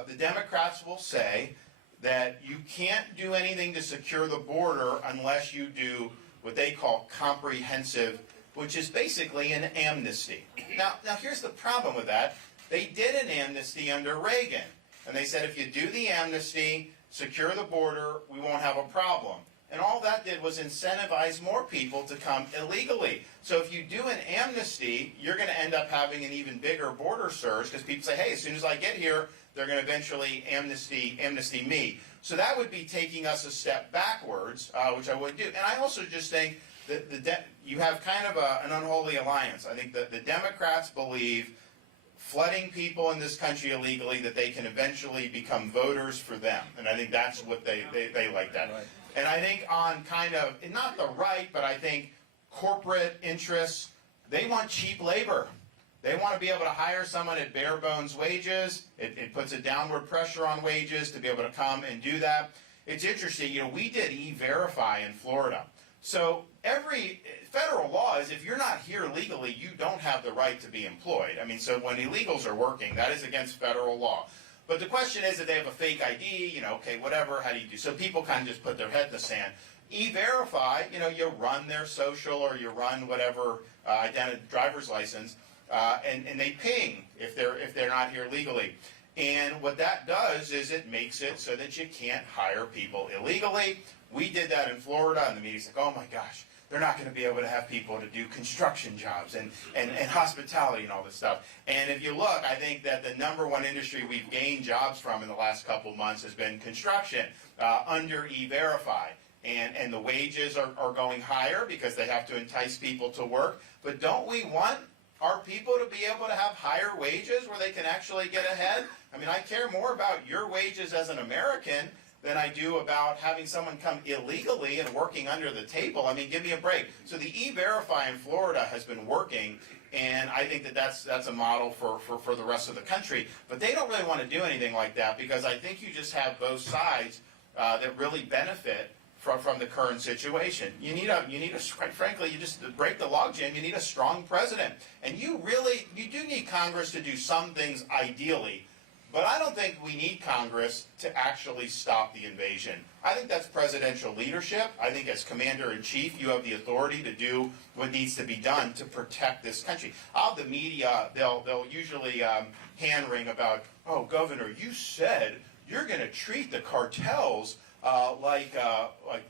the Democrats will say that you can't do anything to secure the border unless you do what they call comprehensive, which is basically an amnesty. Now here's the problem with that. They did an amnesty under Reagan. And they said if you do the amnesty, secure the border, we won't have a problem. And all that did was incentivize more people to come illegally. So if you do an amnesty, you're going to end up having an even bigger border surge because people say, hey, as soon as I get here, they're going to eventually amnesty me. So that would be taking us a step backwards, which I wouldn't do. And I also just think that you have kind of an unholy alliance. I think that the Democrats believe flooding people in this country illegally that they can eventually become voters for them. And I think that's what they like that. Right. And I think on kind of, not the right, but I think corporate interests, they want cheap labor. They want to be able to hire someone at bare bones wages. It puts a downward pressure on wages to be able to come and do that. It's interesting, we did E-Verify in Florida. So every federal law is if you're not here legally, you don't have the right to be employed. I mean, so when illegals are working, that is against federal law. But the question is, if they have a fake ID, okay, whatever, how do you do? So people kind of just put their head in the sand. E-Verify, you run their social or you run whatever driver's license, and they ping if they're not here legally. And what that does is it makes it so that you can't hire people illegally. We did that in Florida, and the media's like, oh my gosh, they're not going to be able to have people to do construction jobs and hospitality and all this stuff. And if you look, I think that the number one industry we've gained jobs from in the last couple months has been construction under E-Verify. And the wages are going higher because they have to entice people to work. But don't we want our people to be able to have higher wages where they can actually get ahead? I mean, I care more about your wages as an American than I do about having someone come illegally and working under the table. I mean, give me a break. So the E-Verify in Florida has been working, and I think that that's a model for the rest of the country. But they don't really want to do anything like that because I think you just have both sides that really benefit from the current situation. You need a, quite frankly, you just break the logjam, you need a strong president. And you do need Congress to do some things ideally, but I don't think we need Congress to actually stop the invasion. I think that's presidential leadership. I think as commander-in-chief, you have the authority to do what needs to be done to protect this country. The media, they'll usually hand-wring about, oh, Governor, you said you're going to treat the cartels like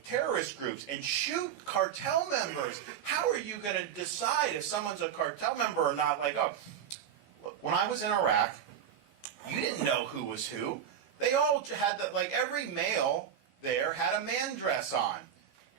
terrorist groups and shoot cartel members. How are you going to decide if someone's a cartel member or not? Look, when I was in Iraq, you didn't know who was who. They all had every male there had a man dress on.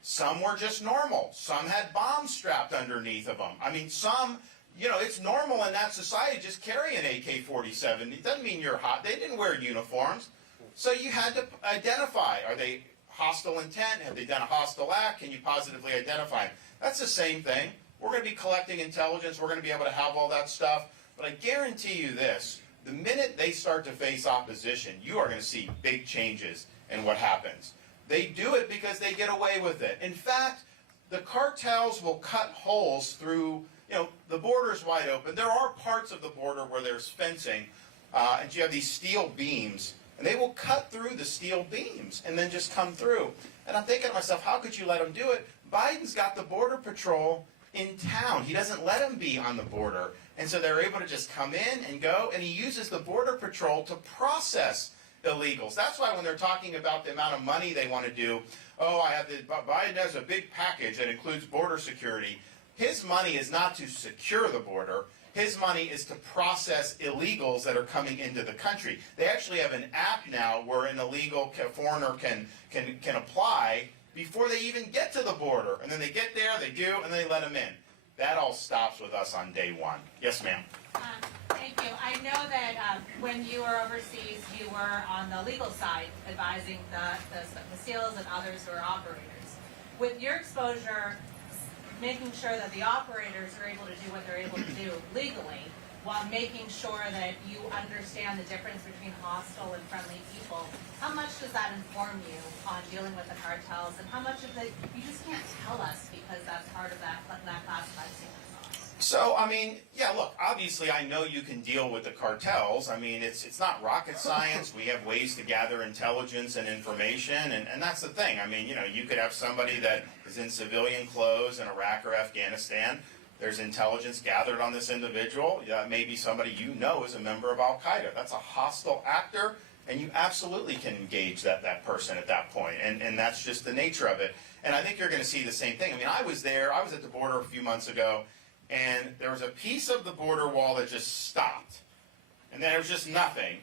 Some were just normal. Some had bombs strapped underneath of them. I mean, some, it's normal in that society just carry an AK-47. It doesn't mean you're hot. They didn't wear uniforms. So you had to identify, are they hostile intent? Have they done a hostile act? Can you positively identify them? That's the same thing. We're going to be collecting intelligence. We're going to be able to have all that stuff. But I guarantee you this, the minute they start to face opposition, you are going to see big changes in what happens. They do it because they get away with it. In fact, the cartels will cut holes through, the border's wide open. There are parts of the border where there's fencing, and you have these steel beams. And they will cut through the steel beams and then just come through. And I'm thinking to myself, how could you let them do it? Biden's got the Border Patrol in town. He doesn't let them be on the border. And so they're able to just come in and go, and he uses the Border Patrol to process illegals. That's why when they're talking about the amount of money they want to do, Biden has a big package that includes border security. His money is not to secure the border. His money is to process illegals that are coming into the country. They actually have an app now where an illegal foreigner can apply before they even get to the border. And then they get there, they do, and they let them in. That all stops with us on day one. Yes, ma'am. Thank you. I know that when you were overseas, you were on the legal side advising the SEALs and others who are operators. With your exposure, making sure that the operators are able to do what they're able to do legally, while making sure that you understand the difference between hostile and friendly people, how much does that inform you on dealing with the cartels, and how much of it you just can't tell us because that's part of that classified secret sauce? So, look, obviously I know you can deal with the cartels. It's not rocket science. We have ways to gather intelligence and information, and that's the thing. You could have somebody that is in civilian clothes in Iraq or Afghanistan. There's intelligence gathered on this individual. Maybe somebody is a member of Al-Qaeda. That's a hostile actor, and you absolutely can engage that person at that point, and that's just the nature of it. And I think you're going to see the same thing. I was there. I was at the border a few months ago, and there was a piece of the border wall that just stopped. And then there was just nothing.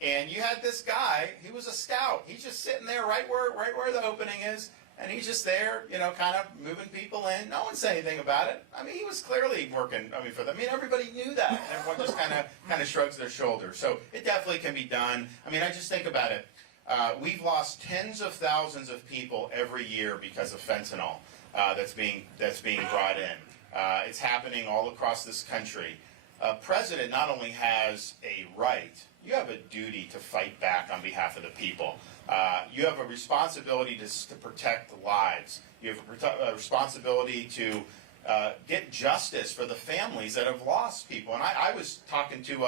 And you had this guy, he was a scout. He's just sitting there right where the opening is. and he's just there, kind of moving people in. No one said anything about it. I mean, he was clearly working, for them. I mean, everybody knew that. And everyone just kind of shrugs their shoulders. So it definitely can be done. I mean, I just think about it. We've lost tens of thousands of people every year because of fentanyl that's being brought in. It's happening all across this country. A president not only has a right, you have a duty to fight back on behalf of the people. You have a responsibility to protect lives. You have a responsibility to get justice for the families that have lost people. And I was talking to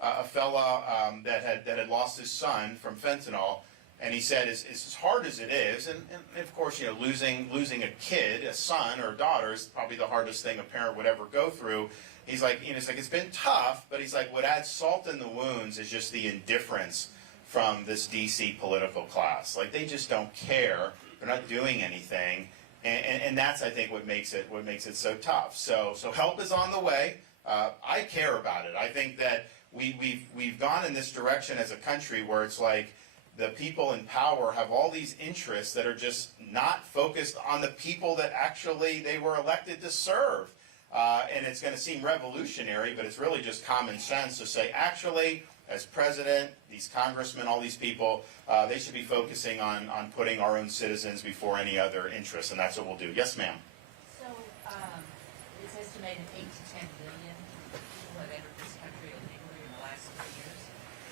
a fella that had lost his son from fentanyl, and he said, as hard as it is, and of course, losing a kid, a son or a daughter, is probably the hardest thing a parent would ever go through. He's like, it's been tough, but he's like, what adds salt in the wounds is just the indifference from this DC political class. Like, they just don't care. They're not doing anything, and that's, I think, what makes it so tough. So help is on the way. I care about it. I think that we've gone in this direction as a country where it's like the people in power have all these interests that are just not focused on the people that actually they were elected to serve. And it's going to seem revolutionary, but it's really just common sense to say, actually, as president, these congressmen, all these people, they should be focusing on putting our own citizens before any other interests, and that's what we'll do. Yes, ma'am. So, it's estimated 8 to 10 billion people have entered this country illegally in the last 3 years.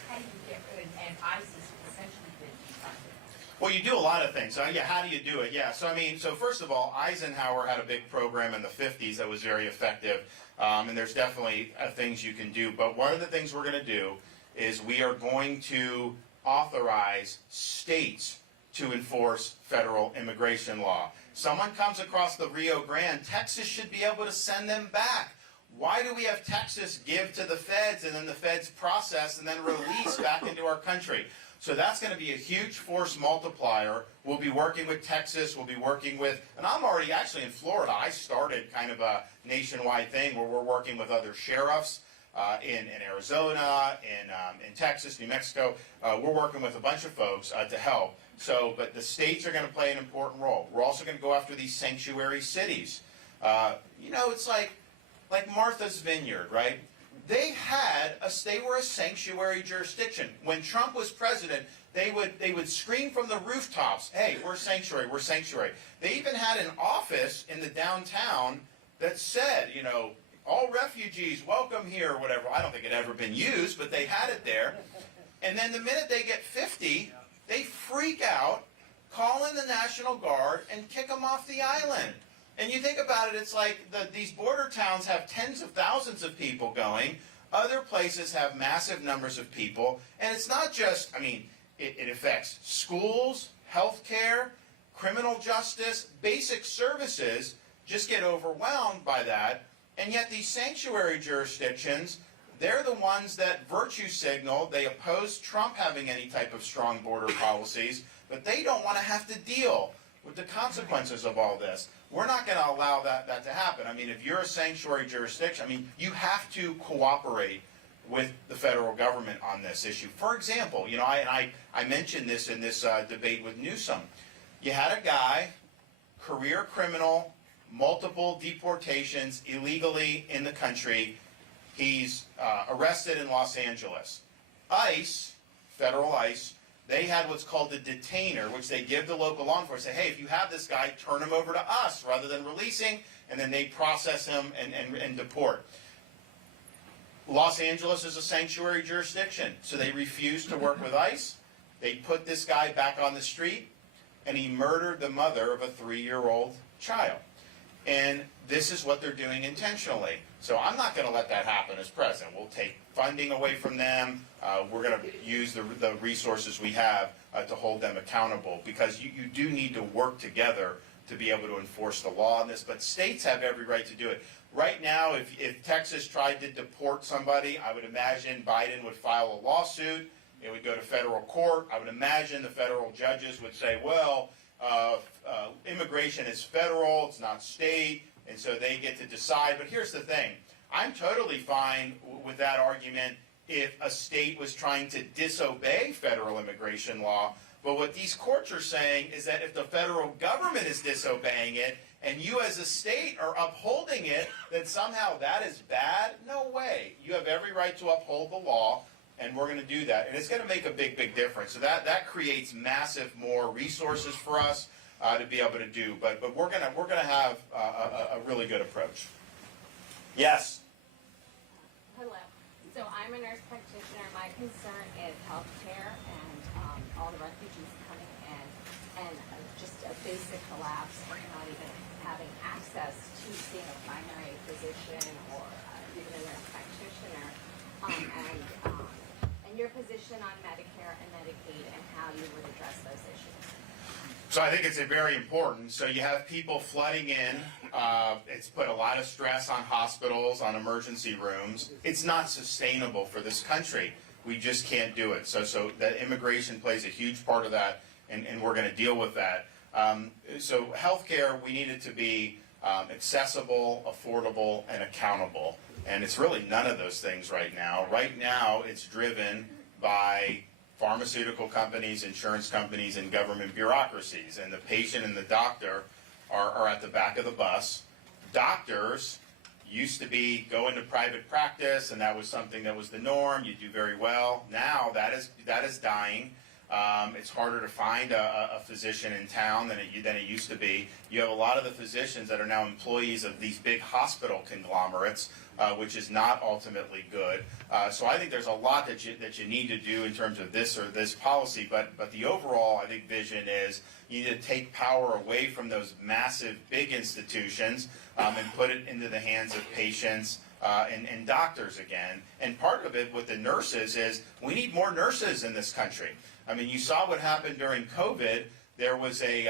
How do you get rid, and ICE has essentially been defunded? Well, you do a lot of things. How do you do it? Yeah, so first of all, Eisenhower had a big program in the 50s that was very effective, and there's definitely things you can do. But one of the things we're going to do is we are going to authorize states to enforce federal immigration law. Someone comes across the Rio Grande, Texas should be able to send them back. Why do we have Texas give to the feds and then the feds process and then release back into our country? So that's going to be a huge force multiplier. We'll be working with Texas. We'll be working with, and I'm already actually in Florida. I started kind of a nationwide thing where we're working with other sheriffs in Arizona, in Texas, New Mexico. We're working with a bunch of folks to help. So, but the states are going to play an important role. We're also going to go after these sanctuary cities. It's like Martha's Vineyard, right? They were a sanctuary jurisdiction. When Trump was president, they would scream from the rooftops, "Hey, we're sanctuary, we're sanctuary." They even had an office in the downtown that said, all refugees, welcome here, or whatever. I don't think it had ever been used, but they had it there. And then the minute they get 50, they freak out, call in the National Guard, and kick them off the island. And you think about it, it's like these border towns have tens of thousands of people going. Other places have massive numbers of people. And it's not just, it affects schools, healthcare, criminal justice, basic services just get overwhelmed by that. And yet these sanctuary jurisdictions, they're the ones that virtue signal. They oppose Trump having any type of strong border policies, but they don't want to have to deal with the consequences of all this. We're not going to allow that to happen. If you're a sanctuary jurisdiction, you have to cooperate with the federal government on this issue. For example, I mentioned this in this debate with Newsom. You had a guy, career criminal, multiple deportations illegally in the country. He's arrested in Los Angeles. ICE, federal ICE, they had what's called a detainer, which they give the local law enforcement. Say, hey, if you have this guy, turn him over to us rather than releasing, and then they process him and deport. Los Angeles is a sanctuary jurisdiction, so they refused to work with ICE. They put this guy back on the street, and he murdered the mother of a 3-year-old child. And this is what they're doing intentionally. So I'm not going to let that happen as president. We'll take funding away from them. We're going to use the resources we have to hold them accountable, because you do need to work together to be able to enforce the law on this. But states have every right to do it. Right now, if Texas tried to deport somebody, I would imagine Biden would file a lawsuit. It would go to federal court. I would imagine the federal judges would say, well, immigration is federal, it's not state, and so they get to decide. But here's the thing. I'm totally fine with that argument if a state was trying to disobey federal immigration law. But what these courts are saying is that if the federal government is disobeying it, and you as a state are upholding it, then somehow that is bad? No way. You have every right to uphold the law, and we're going to do that. And it's going to make a big, big difference. So that creates massive more resources for us to be able to do. But we're going to have a really good approach. Yes? Hello. So I'm a nurse practitioner. My concern is healthcare and all the refugees coming in and just a basic collapse or not even having access to seeing a primary physician or even a nurse practitioner. And your position on Medicare and Medicaid and how you would address those issues. So I think it's very important. So you have people flooding in. It's put a lot of stress on hospitals, on emergency rooms. It's not sustainable for this country. We just can't do it. So that immigration plays a huge part of that, and we're going to deal with that. So healthcare, we need it to be accessible, affordable, and accountable. And it's really none of those things right now. Right now, it's driven by pharmaceutical companies, insurance companies, and government bureaucracies. And the patient and the doctor are at the back of the bus. Doctors used to be go into private practice, and that was something that was the norm. You do very well. Now that is dying. It's harder to find a physician in town than it used to be. You have a lot of the physicians that are now employees of these big hospital conglomerates, which is not ultimately good. So I think there's a lot that you need to do in terms of this or this policy. But the overall, I think, vision is you need to take power away from those massive big institutions and put it into the hands of patients. And doctors again. And part of it with the nurses is we need more nurses in this country. I mean, you saw what happened during COVID. There was a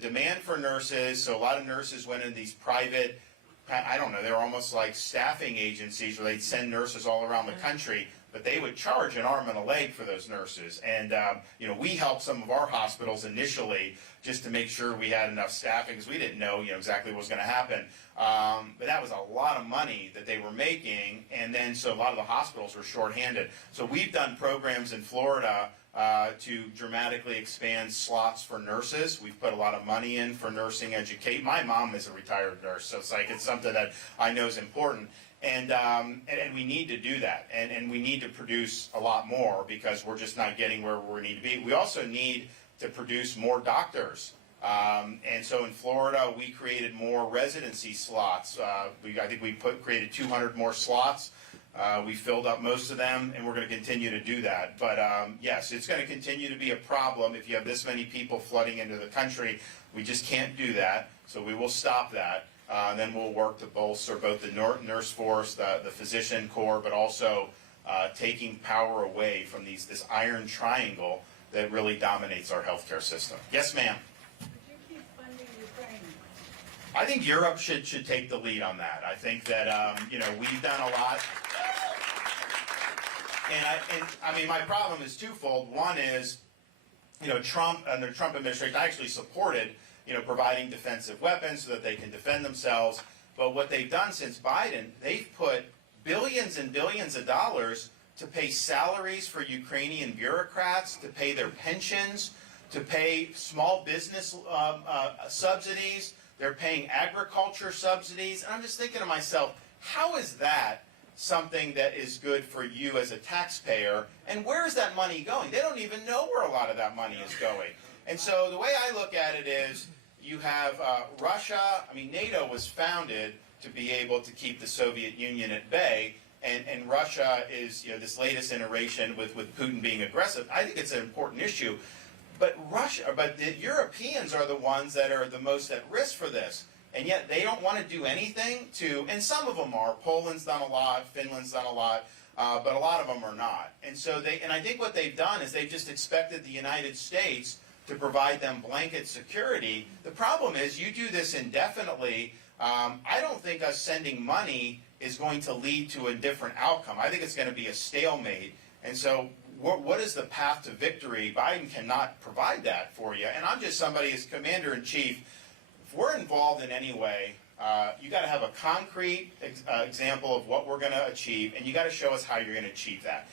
demand for nurses, so a lot of nurses went in these private, I don't know, they were almost like staffing agencies where they'd send nurses all around the country, but they would charge an arm and a leg for those nurses. And we helped some of our hospitals initially just to make sure we had enough staffing because we didn't know exactly what was going to happen. But that was a lot of money that they were making, and then so a lot of the hospitals were shorthanded. So we've done programs in Florida to dramatically expand slots for nurses. We've put a lot of money in for nursing education. My mom is a retired nurse, so it's something that I know is important. And we need to do that, and we need to produce a lot more because we're just not getting where we need to be. We also need to produce more doctors. And so in Florida, we created more residency slots. I think we created 200 more slots. We filled up most of them, and we're going to continue to do that. But yes, it's going to continue to be a problem if you have this many people flooding into the country. We just can't do that, so we will stop that. And then we'll work to bolster both the nurse force, the physician corps, but also taking power away from this iron triangle that really dominates our healthcare system. Yes, ma'am. Would you keep funding Ukraine? I think Europe should take the lead on that. I think that we've done a lot. And I mean, my problem is twofold. One is, Trump and the Trump administration actually supported providing defensive weapons so that they can defend themselves. But what they've done since Biden, they've put billions and billions of dollars to pay salaries for Ukrainian bureaucrats, to pay their pensions, to pay small business subsidies. They're paying agriculture subsidies. And I'm just thinking to myself, how is that something that is good for you as a taxpayer? And where is that money going? They don't even know where a lot of that money is going. And so the way I look at it is you have Russia. I mean, NATO was founded to be able to keep the Soviet Union at bay. And Russia is this latest iteration with Putin being aggressive. I think it's an important issue. But the Europeans are the ones that are the most at risk for this. And yet they don't want to do anything and some of them are. Poland's done a lot, Finland's done a lot, but a lot of them are not. And so I think what they've done is they've just expected the United States to provide them blanket security. The problem is you do this indefinitely. I don't think us sending money is going to lead to a different outcome. I think it's going to be a stalemate. And so what is the path to victory? Biden cannot provide that for you. And I'm just somebody as commander-in-chief. If we're involved in any way, you got to have a concrete example of what we're going to achieve, and you got to show us how you're going to achieve that.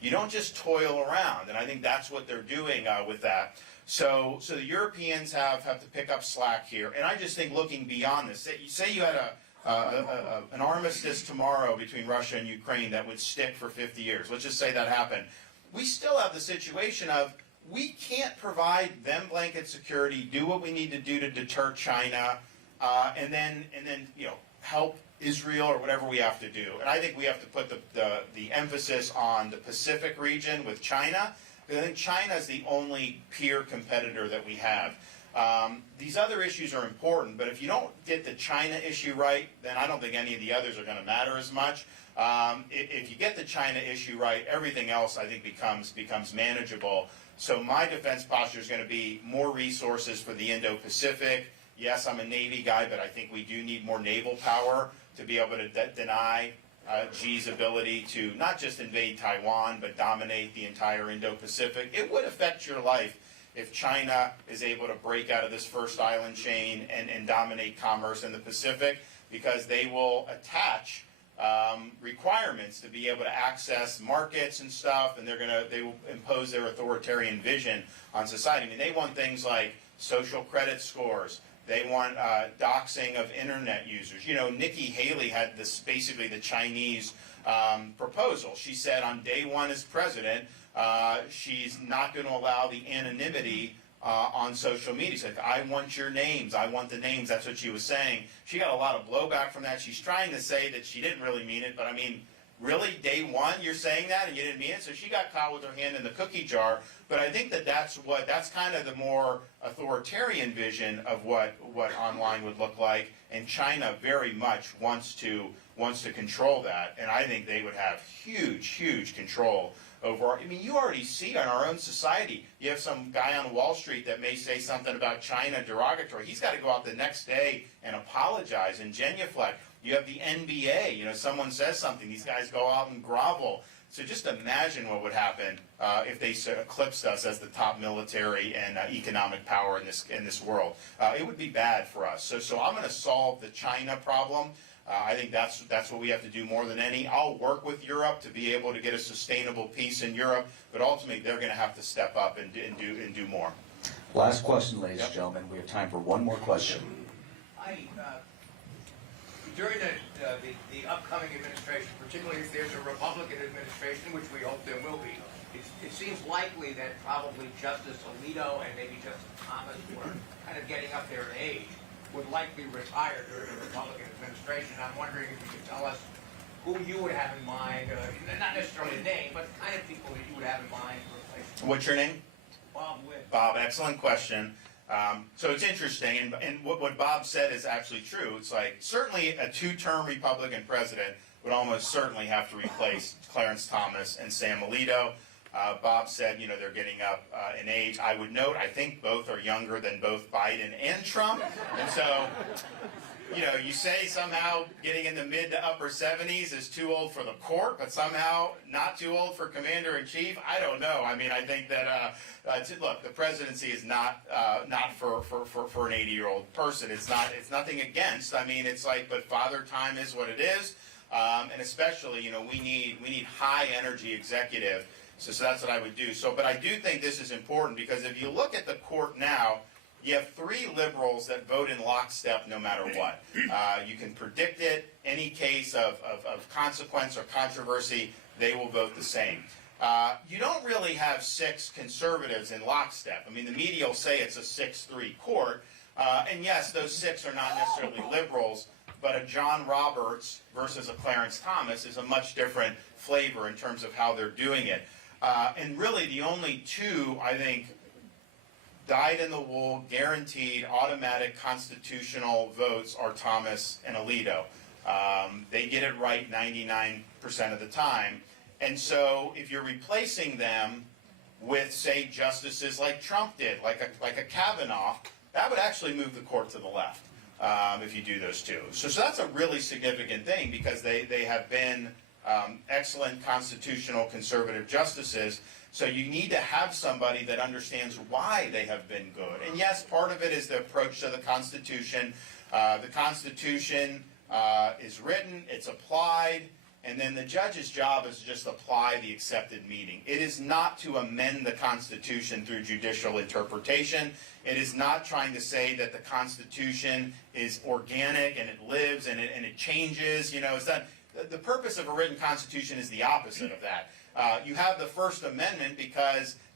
You don't just toil around, and I think that's what they're doing with that. So the Europeans have to pick up slack here, and I just think looking beyond this, say you had an armistice tomorrow between Russia and Ukraine that would stick for 50 years. Let's just say that happened. We still have the situation of we can't provide them blanket security, do what we need to do to deter China, and then help Israel or whatever we have to do. And I think we have to put the emphasis on the Pacific region with China, because I think China is the only peer competitor that we have. These other issues are important, but if you don't get the China issue right, then I don't think any of the others are going to matter as much. If you get the China issue right, everything else I think becomes manageable. So my defense posture is going to be more resources for the Indo-Pacific. Yes, I'm a Navy guy, but I think we do need more naval power to be able to deny Xi's ability to not just invade Taiwan, but dominate the entire Indo-Pacific. It would affect your life if China is able to break out of this first island chain and dominate commerce in the Pacific, because they will attach requirements to be able to access markets and stuff, and they will impose their authoritarian vision on society. I mean, they want things like social credit scores. They want doxing of internet users. You know, Nikki Haley had this, basically the Chinese proposal. She said on day one as president, she's not going to allow the anonymity on social media. She's like, I want your names. I want the names. That's what she was saying. She got a lot of blowback from that. She's trying to say that she didn't really mean it, but I mean, really, day one, you're saying that and you didn't mean it? So she got caught with her hand in the cookie jar. But I think that's kind of the more authoritarian vision of what online would look like. And China very much wants to control that. And I think they would have huge control over. I mean, you already see in our own society, you have some guy on Wall Street that may say something about China derogatory. He's got to go out the next day and apologize and genuflect. You have the NBA, someone says something, these guys go out and grovel. So just imagine what would happen if they eclipsed us as the top military and economic power in this world. It would be bad for us. So I'm going to solve the China problem. I think that's what we have to do more than any. I'll work with Europe to be able to get a sustainable peace in Europe, but ultimately they're going to have to step up and do more. Last question, ladies and gentlemen. We have time for one more question. During the upcoming administration, particularly if there's a Republican administration, which we hope there will be, it seems likely that probably Justice Alito and maybe Justice Thomas, who are kind of getting up there in age, would likely retire during the Republican administration. I'm wondering if you could tell us who you would have in mind, not necessarily a name, but the kind of people that you would have in mind to replace them. What's your name? Bob Witt. Bob, excellent question. So it's interesting, and what Bob said is actually true. It's like, certainly a two-term Republican president would almost certainly have to replace Clarence Thomas and Sam Alito. Bob said, they're getting up in age. I would note, I think both are younger than both Biden and Trump. And so, you say somehow getting in the mid to upper 70s is too old for the court, but somehow not too old for commander-in-chief. I don't know. I mean, I think that, look, the presidency is not for an 80-year-old person. It's nothing against. I mean, it's like, but father time is what it is. And especially, we need high energy executive. So that's what I would do. But I do think this is important, because if you look at the court now, you have three liberals that vote in lockstep no matter what. You can predict it. Any case of consequence or controversy, they will vote the same. You don't really have 6 conservatives in lockstep. I mean, the media will say it's a 6-3 court. And yes, those 6 are not necessarily liberals, but a John Roberts versus a Clarence Thomas is a much different flavor in terms of how they're doing it. And really the only 2, I think, dyed-in-the-wool, guaranteed, automatic constitutional votes are Thomas and Alito. They get it right 99% of the time. And so if you're replacing them with, say, justices like Trump did, like a Kavanaugh, that would actually move the court to the left if you do those 2. So that's a really significant thing, because they have been excellent constitutional conservative justices. So you need to have somebody that understands why they have been good. And yes, part of it is the approach to the Constitution. The Constitution is written, it's applied, and then the judge's job is to just apply the accepted meaning. It is not to amend the Constitution through judicial interpretation. It is not trying to say that the Constitution is organic and it lives and it changes. You know, it's not, the purpose of a written Constitution is the opposite of that. You have the First Amendment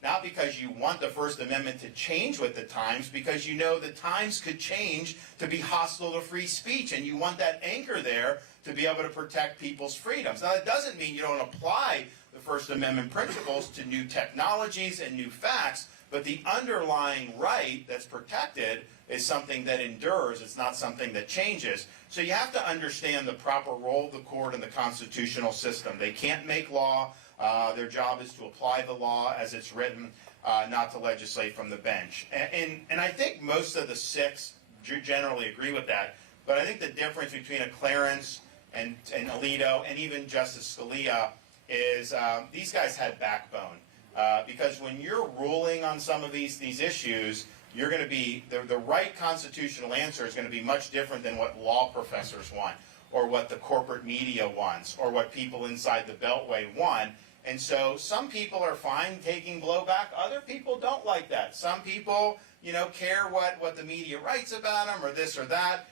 not because you want the First Amendment to change with the times, because you know the times could change to be hostile to free speech, and you want that anchor there to be able to protect people's freedoms. Now, that doesn't mean you don't apply the First Amendment principles to new technologies and new facts, but the underlying right that's protected is something that endures. It's not something that changes. So you have to understand the proper role of the court in the constitutional system. They can't make law. Their job is to apply the law as it's written, not to legislate from the bench. And I think most of the six generally agree with that. But I think the difference between a Clarence and Alito and even Justice Scalia is these guys had backbone. Because when you're ruling on some of these issues, you're going to be, the right constitutional answer is going to be much different than what law professors want, or what the corporate media wants, or what people inside the Beltway want. And so some people are fine taking blowback. Other people don't like that. Some people, you know, care what the media writes about them, or this or that.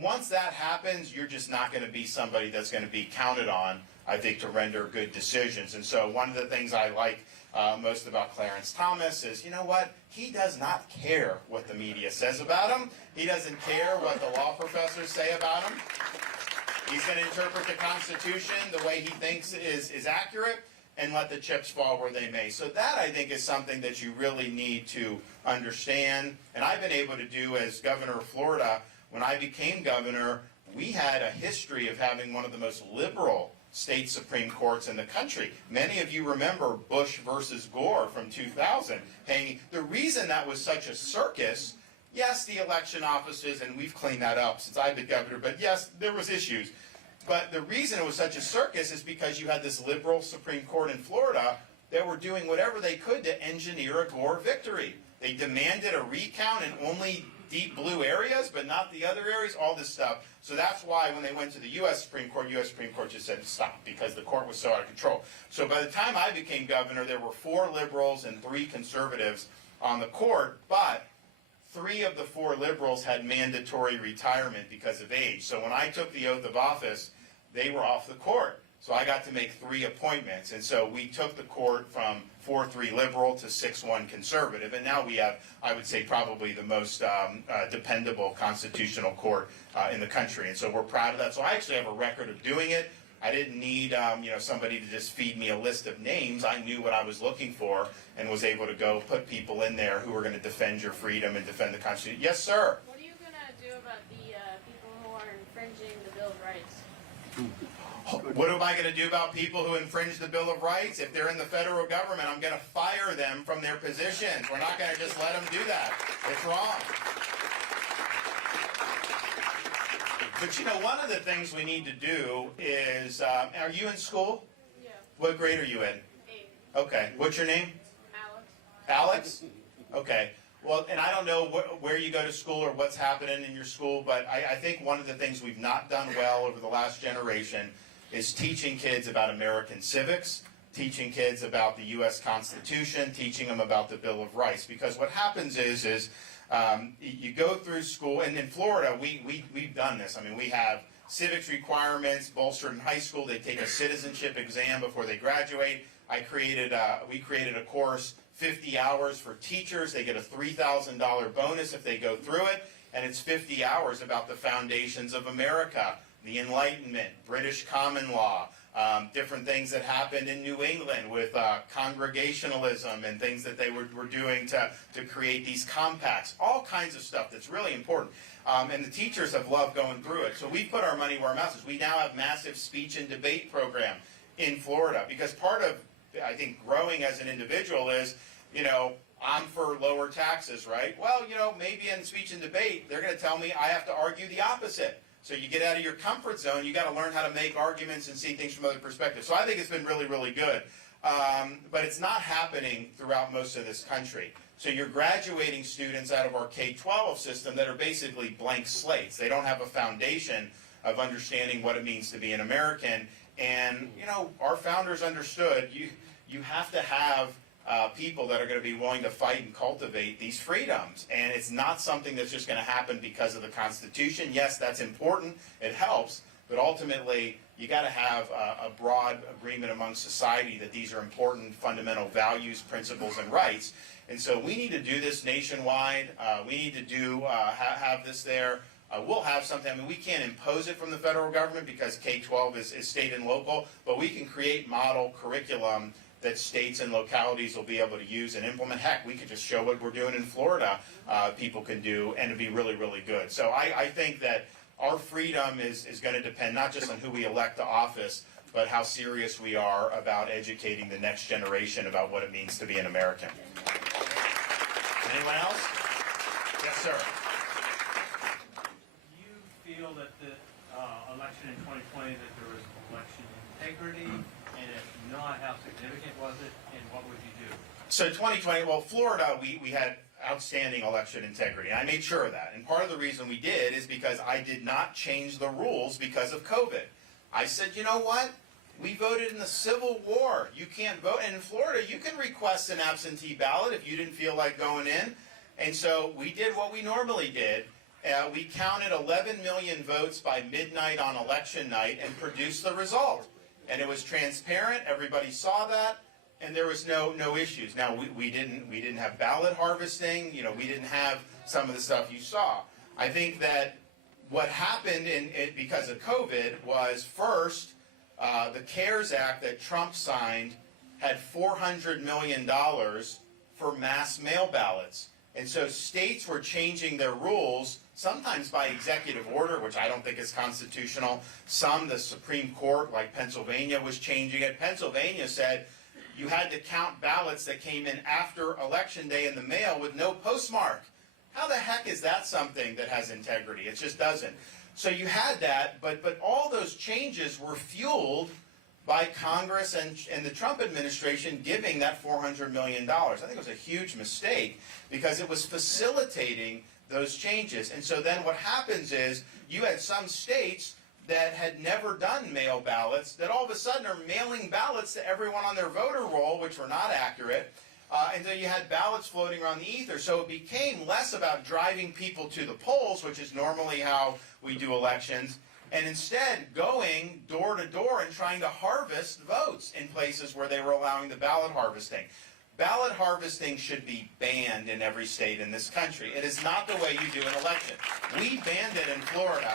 Once that happens, you're just not going to be somebody that's going to be counted on, I think, to render good decisions. And so one of the things I like most about Clarence Thomas is, you know what, he does not care what the media says about him. He doesn't care what the law professors say about him. He's going to interpret the Constitution the way he thinks is accurate, and let the chips fall where they may. So that, I think, is something that you really need to understand. And I've been able to do as governor of Florida. When I became governor, we had a history of having one of the most liberal state Supreme Courts in the country. Many of you remember Bush versus Gore from 2000. The reason that was such a circus, yes, the election offices, and we've cleaned that up since I've been governor, but yes, there was issues. But the reason it was such a circus is because you had this liberal Supreme Court in Florida that were doing whatever they could to engineer a Gore victory. They demanded a recount in only deep blue areas, but not the other areas, all this stuff. So that's why when they went to the U.S. Supreme Court just said stop, because the court was so out of control. So by the time I became governor, there were 4 liberals and 3 conservatives on the court, but 3 of the 4 liberals had mandatory retirement because of age. So when I took the oath of office, they were off the court. So I got to make 3 appointments. And so we took the court from 4-3 liberal to 6-1 conservative. And now we have, I would say, probably the most dependable constitutional court in the country. And so we're proud of that. So I actually have a record of doing it. I didn't need somebody to just feed me a list of names. I knew what I was looking for and was able to go put people in there who were going to defend your freedom and defend the Constitution. Yes, sir. What are you going to do about the people who are infringing the Bill of Rights? What am I going to do about people who infringe the Bill of Rights? If they're in the federal government, I'm going to fire them from their positions. We're not going to just let them do that. It's wrong. But you know, one of the things we need to do is, are you in school? Yeah. What grade are you in? 8. Okay. What's your name? Alex. Alex? Okay. Well, and I don't know where you go to school or what's happening in your school, but I think one of the things we've not done well over the last generation is teaching kids about American civics, teaching kids about the U.S. Constitution, teaching them about the Bill of Rights. Because what happens is you go through school, and in Florida, we've done this. I mean, we have civics requirements bolstered in high school. They take a citizenship exam before they graduate. We created a course, 50 hours for teachers. They get a $3,000 bonus if they go through it, and it's 50 hours about the foundations of America, the Enlightenment, British common law, different things that happened in New England with congregationalism and things that they were doing to create these compacts, all kinds of stuff that's really important. And the teachers have loved going through it. So we put our money where our mouth is. We now have massive speech and debate program in Florida, because part of, I think, growing as an individual is, I'm for lower taxes, right? Well, maybe in speech and debate, they're going to tell me I have to argue the opposite. So you get out of your comfort zone. You got to learn how to make arguments and see things from other perspectives. So I think it's been really, really good. But it's not happening throughout most of this country. So you're graduating students out of our K-12 system that are basically blank slates. They don't have a foundation of understanding what it means to be an American. And, you know, our founders understood you have to have people that are going to be willing to fight and cultivate these freedoms. And it's not something that's just going to happen because of the Constitution. Yes, that's important. It helps. But ultimately, you got to have a broad agreement among society that these are important fundamental values, principles, and rights. And so we need to do this nationwide. We need to have this there. We'll have something. I mean, we can't impose it from the federal government because K-12 is state and local, but we can create model curriculum that states and localities will be able to use and implement. Heck, we could just show what we're doing in Florida people can do, and it'd be really, really good. So I think that our freedom is going to depend not just on who we elect to office, but how serious we are about educating the next generation about what it means to be an American. Anyone else? Yes, sir. Do you feel that the election in 2020, that there was election integrity? And if not, how significant was it, and what would you do? So 2020, well, Florida, we had outstanding election integrity. I made sure of that. And part of the reason we did is because I did not change the rules because of COVID. I said, you know what? We voted in the Civil War. You can't vote. And in Florida, you can request an absentee ballot if you didn't feel like going in. And so we did what we normally did. We counted 11 million votes by midnight on election night and produced the result. And it was transparent. Everybody saw that. And there was no issues. Now we didn't have ballot harvesting. You know, we didn't have some of the stuff you saw. I think that what happened because of COVID was first the CARES Act that Trump signed had $400 million for mass mail ballots, and so states were changing their rules sometimes by executive order, which I don't think is constitutional. Some, the Supreme Court, like Pennsylvania, was changing it. Pennsylvania said you had to count ballots that came in after Election Day in the mail with no postmark. How the heck is that something that has integrity? It just doesn't. So you had that, but all those changes were fueled by Congress and the Trump administration giving that $400 million. I think it was a huge mistake because it was facilitating those changes. And so then what happens is you had some states that had never done mail ballots that all of a sudden are mailing ballots to everyone on their voter roll, which were not accurate. And then you had ballots floating around the ether. So it became less about driving people to the polls, which is normally how we do elections, and instead going door to door and trying to harvest votes in places where they were allowing the ballot harvesting. Ballot harvesting should be banned in every state in this country. It is not the way you do an election. We banned it in Florida.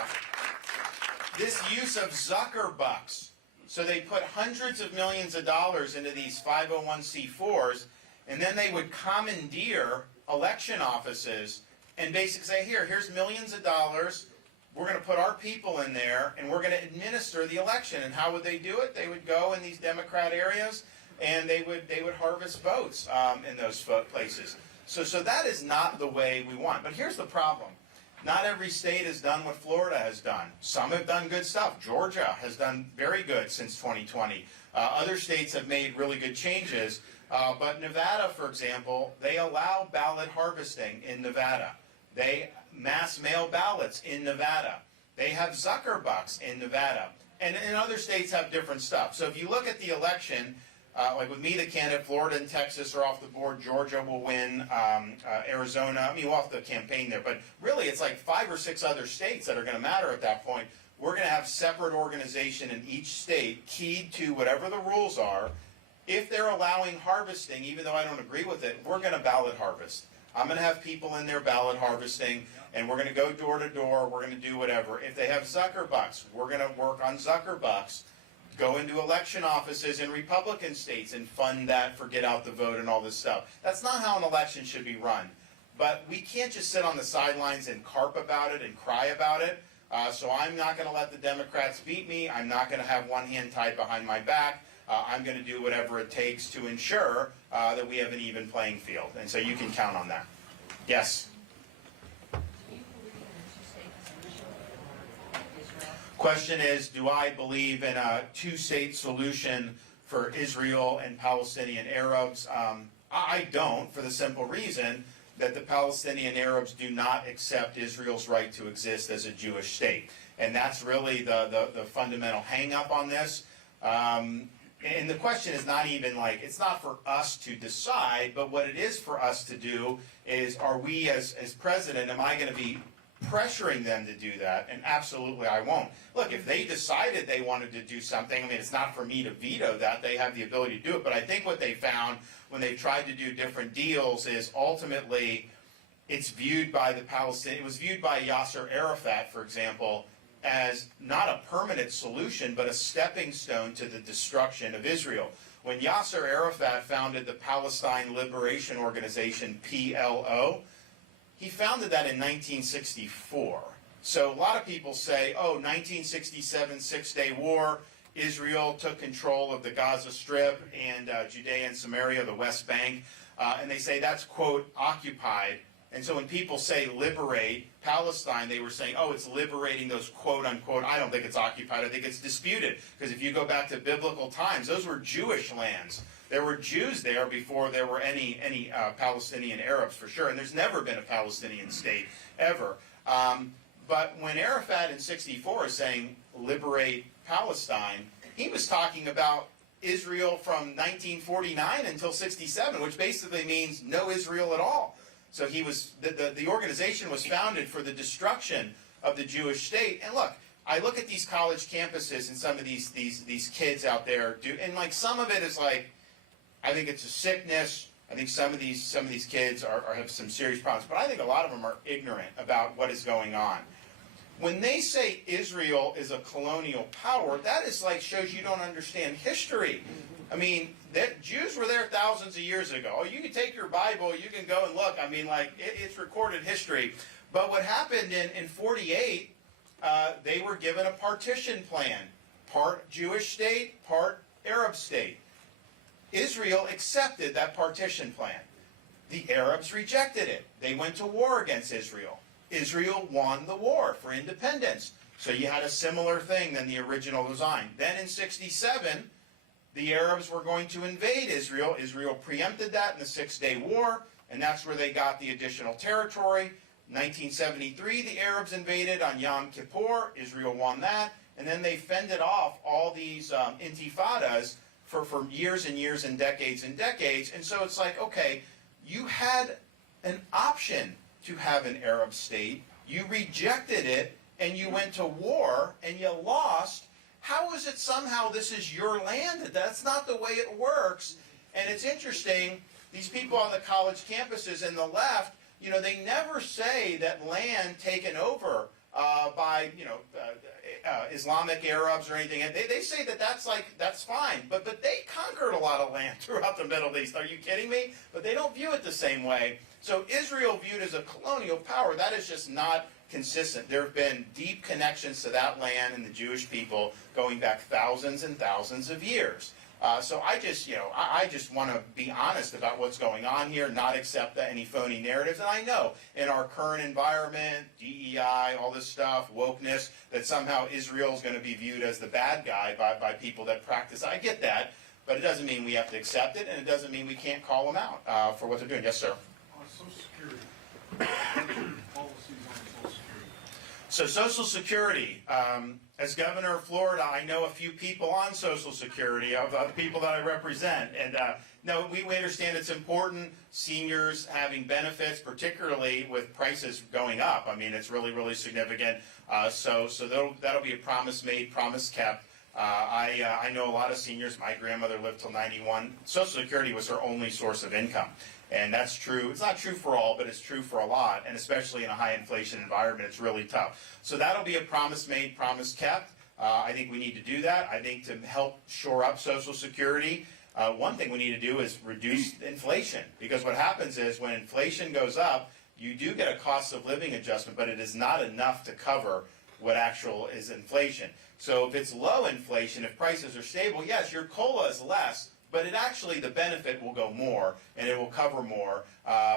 This use of Zucker bucks. So they put hundreds of millions of dollars into these 501c4s, and then they would commandeer election offices and basically say, here's millions of dollars. We're going to put our people in there, and we're going to administer the election. And how would they do it? They would go in these Democrat areas, and they would harvest votes in those places. So that is not the way we want. But here's the problem. Not every state has done what Florida has done. Some have done good stuff. Georgia has done very good since 2020. Other states have made really good changes. But Nevada, for example, they allow ballot harvesting in Nevada. They mass mail ballots in Nevada. They have Zucker bucks in Nevada. And other states have different stuff. So if you look at the election, like with me, the candidate, Florida and Texas are off the board. Georgia will win. Arizona, I mean, we'll have to campaign there. But really, it's like 5 or 6 other states that are going to matter at that point. We're going to have separate organization in each state keyed to whatever the rules are. If they're allowing harvesting, even though I don't agree with it, we're going to ballot harvest. I'm going to have people in there ballot harvesting, and we're going to go door to door. We're going to do whatever. If they have Zucker bucks, we're going to work on Zucker bucks, go into election offices in Republican states and fund that for get out the vote and all this stuff. That's not how an election should be run. But we can't just sit on the sidelines and carp about it and cry about it. So I'm not going to let the Democrats beat me. I'm not going to have one hand tied behind my back. I'm going to do whatever it takes to ensure that we have an even playing field. And so you can count on that. Yes? Do you believe in a two-state solution for Israel? Question is, do I believe in a two-state solution for Israel and Palestinian Arabs? I don't, for the simple reason that the Palestinian Arabs do not accept Israel's right to exist as a Jewish state. And that's really the fundamental hang-up on this. And the question is not even like, it's not for us to decide, but what it is for us to do is, are we as president, am I going to be pressuring them to do that? And absolutely I won't. Look, if they decided they wanted to do something, I mean, it's not for me to veto that. They have the ability to do it. But I think what they found when they tried to do different deals is ultimately it's viewed by the Palestinians, it was viewed by Yasser Arafat, for example, as not a permanent solution, but a stepping stone to the destruction of Israel. When Yasser Arafat founded the Palestine Liberation Organization, PLO, he founded that in 1964. So a lot of people say, oh, 1967, Six-Day War, Israel took control of the Gaza Strip and Judea and Samaria, the West Bank, and they say that's, quote, occupied. And so when people say liberate Palestine, they were saying, oh, it's liberating those quote-unquote, I don't think it's occupied, I think it's disputed. Because if you go back to biblical times, those were Jewish lands. There were Jews there before there were any Palestinian Arabs, for sure. And there's never been a Palestinian state, ever. But when Arafat in 64 is saying, liberate Palestine, he was talking about Israel from 1949 until 67, which basically means no Israel at all. So he was the organization was founded for the destruction of the Jewish state. And look, I look at these college campuses and some of these kids out there do, and like some of it is like, I think it's a sickness. I think some of these kids have some serious problems, but I think a lot of them are ignorant about what is going on. When they say Israel is a colonial power, that is like shows you don't understand history. I mean, Jews were there thousands of years ago. Oh, you can take your Bible, you can go and look. I mean, like, it's recorded history. But what happened in 48, they were given a partition plan. Part Jewish state, part Arab state. Israel accepted that partition plan. The Arabs rejected it. They went to war against Israel. Israel won the war for independence. So you had a similar thing than the original design. Then in 67, the Arabs were going to invade Israel. Israel preempted that in the Six-Day War, and that's where they got the additional territory. 1973, the Arabs invaded on Yom Kippur. Israel won that. And then they fended off all these intifadas for years and years and decades and decades. And so it's like, okay, you had an option to have an Arab state. You rejected it, and you went to war, and you lost. How is it somehow this is your land? That's not the way it works. And it's interesting, these people on the college campuses and the left, you know, they never say that land taken over by, you know, Islamic Arabs or anything. And they say that that's fine. But they conquered a lot of land throughout the Middle East. Are you kidding me? But they don't view it the same way. So Israel viewed as a colonial power, that is just not consistent. There have been deep connections to that land and the Jewish people going back thousands and thousands of years. So I just want to be honest about what's going on here, not accept any phony narratives. And I know in our current environment, DEI, all this stuff, wokeness, that somehow Israel is going to be viewed as the bad guy by people that practice. I get that, but it doesn't mean we have to accept it, and it doesn't mean we can't call them out for what they're doing. Yes, sir. Social Security. What's your policies on Social Security? So Social Security, as governor of Florida, I know a few people on Social Security, of the people that I represent. And no, we understand it's important, seniors having benefits, particularly with prices going up. I mean, it's really, really significant. So that'll be a promise made, promise kept. I know a lot of seniors. My grandmother lived till 91. Social Security was her only source of income. And that's true. It's not true for all, but it's true for a lot. And especially in a high inflation environment, it's really tough. So that'll be a promise made, promise kept. I think we need to do that. I think to help shore up Social Security, one thing we need to do is reduce inflation. Because what happens is when inflation goes up, you do get a cost of living adjustment, but it is not enough to cover what actual is inflation. So if it's low inflation, if prices are stable, yes, your COLA is less, but it actually, the benefit will go more, and it will cover more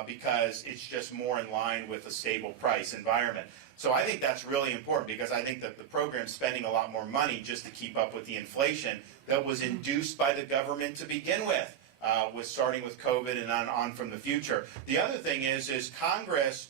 because it's just more in line with a stable price environment. So I think that's really important because I think that the program's spending a lot more money just to keep up with the inflation that was induced by the government to begin with starting with COVID and on from the future. The other thing is Congress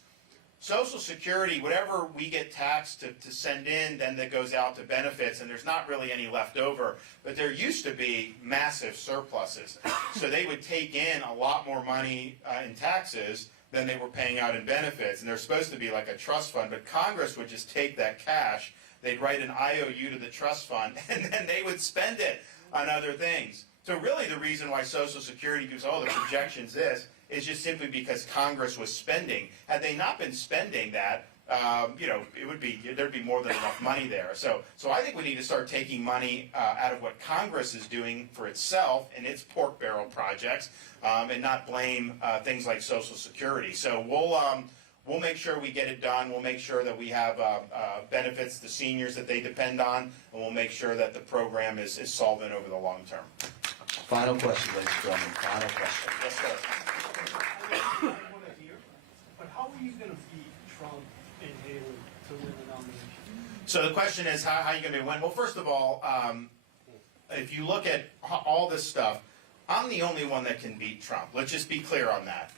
Social Security, whatever we get taxed to send in, then that goes out to benefits, and there's not really any left over. But there used to be massive surpluses. So they would take in a lot more money in taxes than they were paying out in benefits. And there's supposed to be like a trust fund, but Congress would just take that cash, they'd write an IOU to the trust fund, and then they would spend it on other things. So really the reason why Social Security gives all the projections is just simply because Congress was spending. Had they not been spending that, there'd be more than enough money there. So I think we need to start taking money out of what Congress is doing for itself and its pork barrel projects, and not blame things like Social Security. So we'll make sure we get it done. We'll make sure that we have benefits to seniors that they depend on, and we'll make sure that the program is solvent over the long term. Final question, ladies and gentlemen, final question. Yes, sir. I want to hear, but how are you going to beat Trump and Haley to win the nomination? So the question is, how are you going to win? Well, first of all, if you look at all this stuff, I'm the only one that can beat Trump. Let's just be clear on that.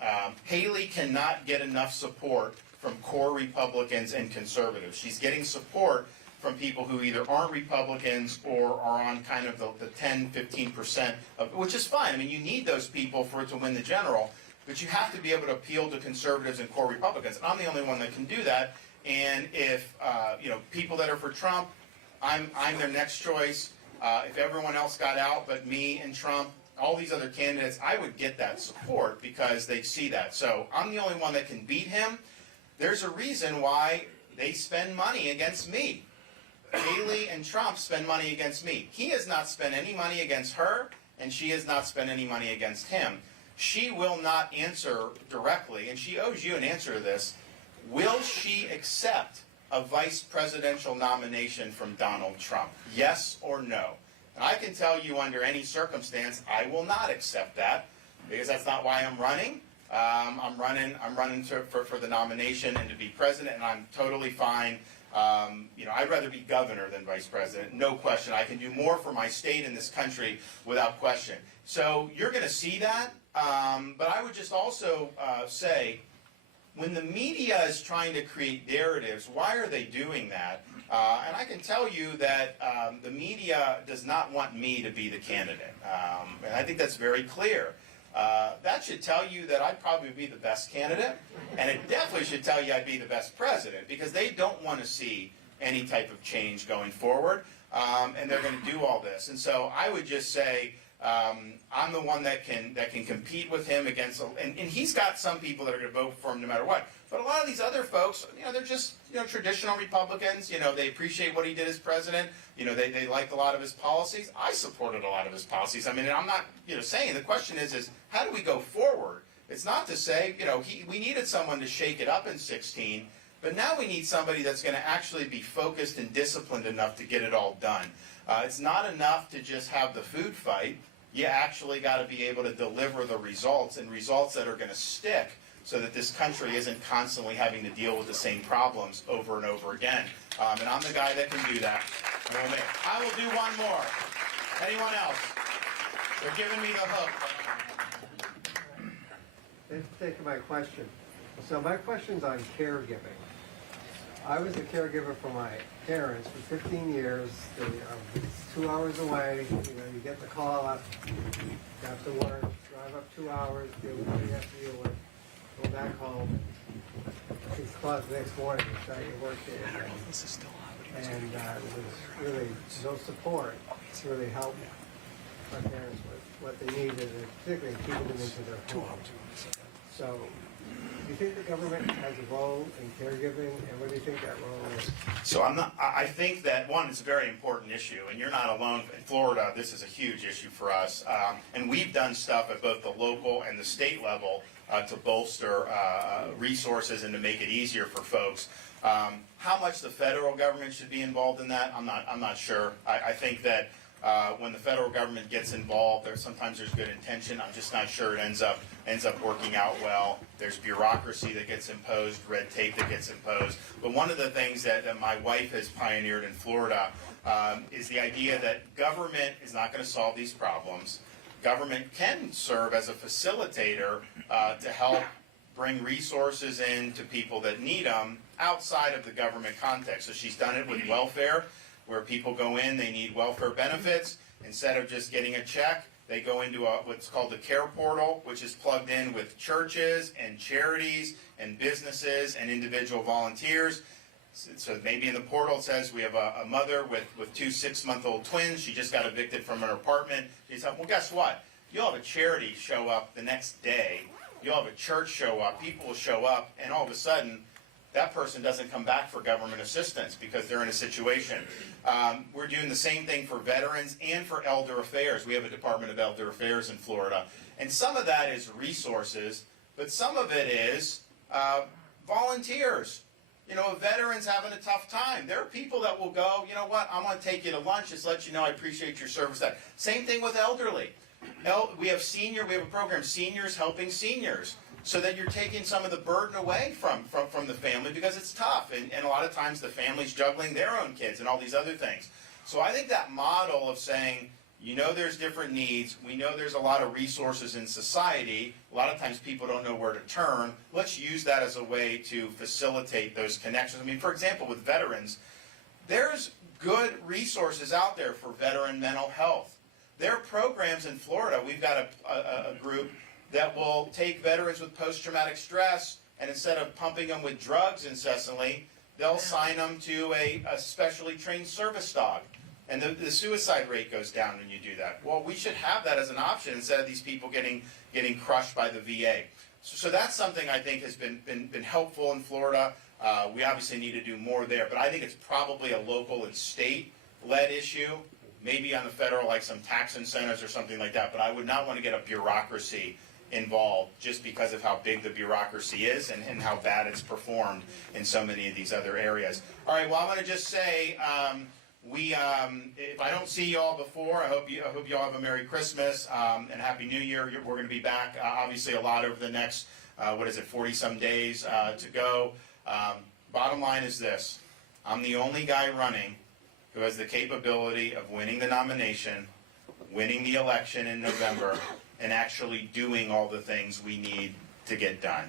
Haley cannot get enough support from core Republicans and conservatives. She's getting support from people who either aren't Republicans or are on kind of the 10, 15%, which is fine. I mean, you need those people for it to win the general, but you have to be able to appeal to conservatives and core Republicans. And I'm the only one that can do that. And if people that are for Trump, I'm their next choice. If everyone else got out but me and Trump, all these other candidates, I would get that support because they see that. So I'm the only one that can beat him. There's a reason why they spend money against me. Haley and Trump spend money against me. He has not spent any money against her, and she has not spent any money against him. She will not answer directly, and she owes you an answer to this. Will she accept a vice presidential nomination from Donald Trump? Yes or no? And I can tell you under any circumstance, I will not accept that, because that's not why I'm running. I'm running for the nomination and to be president, and I'm totally fine. I'd rather be governor than vice president, no question. I can do more for my state and this country without question. So you're going to see that, but I would just also say, when the media is trying to create narratives, why are they doing that? And I can tell you that the media does not want me to be the candidate, and I think that's very clear. That should tell you that I'd probably be the best candidate, and it definitely should tell you I'd be the best president, because they don't want to see any type of change going forward, and they're going to do all this. And so I would just say I'm the one that can compete with him against, and he's got some people that are going to vote for him no matter what. But a lot of these other folks, they're just traditional Republicans. They appreciate what he did as president. They liked a lot of his policies. I supported a lot of his policies. I mean, I'm not saying, the question is how do we go forward? It's not to say we needed someone to shake it up in 2016, but now we need somebody that's going to actually be focused and disciplined enough to get it all done. It's not enough to just have the food fight. You actually got to be able to deliver the results, and results that are going to stick, so that this country isn't constantly having to deal with the same problems over and over again. And I'm the guy that can do that. I will do one more. Anyone else? They're giving me the hook. Thanks for taking my question. So my question's on caregiving. I was a caregiver for my parents for 15 years. It's 2 hours away. You get the call up, you have to work, drive up 2 hours, deal with what you have to deal with, go back home. 6 o'clock the next morning, you start your work day again. And there was really no support to really help my parents with what they needed, and particularly keeping them into their home. So, do you think the government has a role in caregiving, and what do you think that role is? So I think that, one, it's a very important issue, and you're not alone. In Florida, this is a huge issue for us. And we've done stuff at both the local and the state level to bolster resources and to make it easier for folks. How much the federal government should be involved in that, I'm not sure. I think that when the federal government gets involved, sometimes there's good intention. I'm just not sure it ends up working out well. There's bureaucracy that gets imposed, red tape that gets imposed. But one of the things that my wife has pioneered in Florida is the idea that government is not going to solve these problems. Government can serve as a facilitator to help bring resources in to people that need them outside of the government context. So she's done it with welfare, where people go in, they need welfare benefits. Instead of just getting a check, they go into what's called the care portal, which is plugged in with churches and charities and businesses and individual volunteers. So maybe in the portal it says we have a mother with 2 6-month-old twins. She just got evicted from her apartment. She's like, well, guess what? You'll have a charity show up the next day. You'll have a church show up. People will show up, and all of a sudden, that person doesn't come back for government assistance because they're in a situation. We're doing the same thing for veterans and for elder affairs. We have a Department of Elder Affairs in Florida. And some of that is resources, but some of it is volunteers. You know, veterans having a tough time. There are people that will go, you know what, I'm going to take you to lunch, just let you know I appreciate your service. That same thing with elderly. We have a program, Seniors Helping Seniors, so that you're taking some of the burden away from the family because it's tough. And a lot of times the family's juggling their own kids and all these other things. So I think that model of saying, you know there's different needs, we know there's a lot of resources in society, a lot of times people don't know where to turn, let's use that as a way to facilitate those connections. I mean, for example, with veterans, there's good resources out there for veteran mental health. There are programs in Florida, we've got a group that will take veterans with post-traumatic stress, and instead of pumping them with drugs incessantly, they'll assign them to a specially trained service dog. And the suicide rate goes down when you do that. Well, we should have that as an option instead of these people getting crushed by the VA. So that's something I think has been helpful in Florida. We obviously need to do more there, but I think it's probably a local and state-led issue, maybe on the federal, like some tax incentives or something like that, but I would not want to get a bureaucracy involved just because of how big the bureaucracy is and how bad it's performed in so many of these other areas. All right, well, I'm going to just say, if I don't see you all before, I hope you all have a Merry Christmas and Happy New Year. We're going to be back, obviously, a lot over the next, 40-some days to go. Bottom line is this. I'm the only guy running who has the capability of winning the nomination, winning the election in November, and actually doing all the things we need to get done,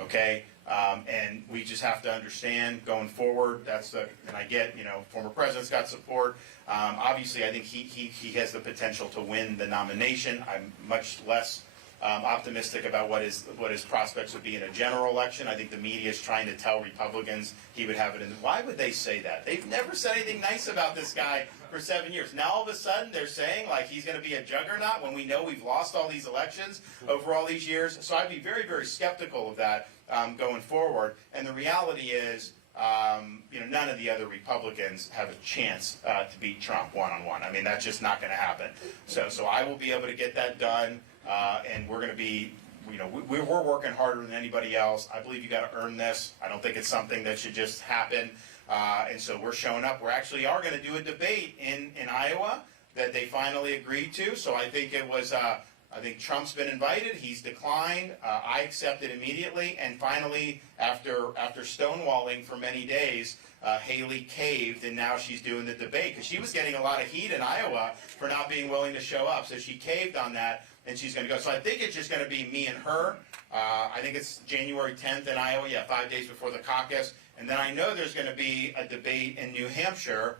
okay? And we just have to understand going forward, and I get, former president's got support. Obviously, I think he has the potential to win the nomination. I'm much less optimistic about what his prospects would be in a general election. I think the media is trying to tell Republicans he would have it in. Why would they say that? They've never said anything nice about this guy for 7 years. Now all of a sudden they're saying like he's going to be a juggernaut when we know we've lost all these elections over all these years. So I'd be very, very skeptical of that going forward. And the reality is, none of the other Republicans have a chance to beat Trump one-on-one. I mean, that's just not going to happen. So I will be able to get that done. And we're going to be, we're working harder than anybody else. I believe you got to earn this. I don't think it's something that should just happen. And so we're showing up. We actually are going to do a debate in Iowa that they finally agreed to. So I think it was, I think Trump's been invited. He's declined. I accepted immediately. And finally, after stonewalling for many days, Haley caved, and now she's doing the debate because she was getting a lot of heat in Iowa for not being willing to show up. So she caved on that. And she's going to go. So I think it's just going to be me and her. I think it's January 10th in Iowa, 5 days before the caucus. And then I know there's going to be a debate in New Hampshire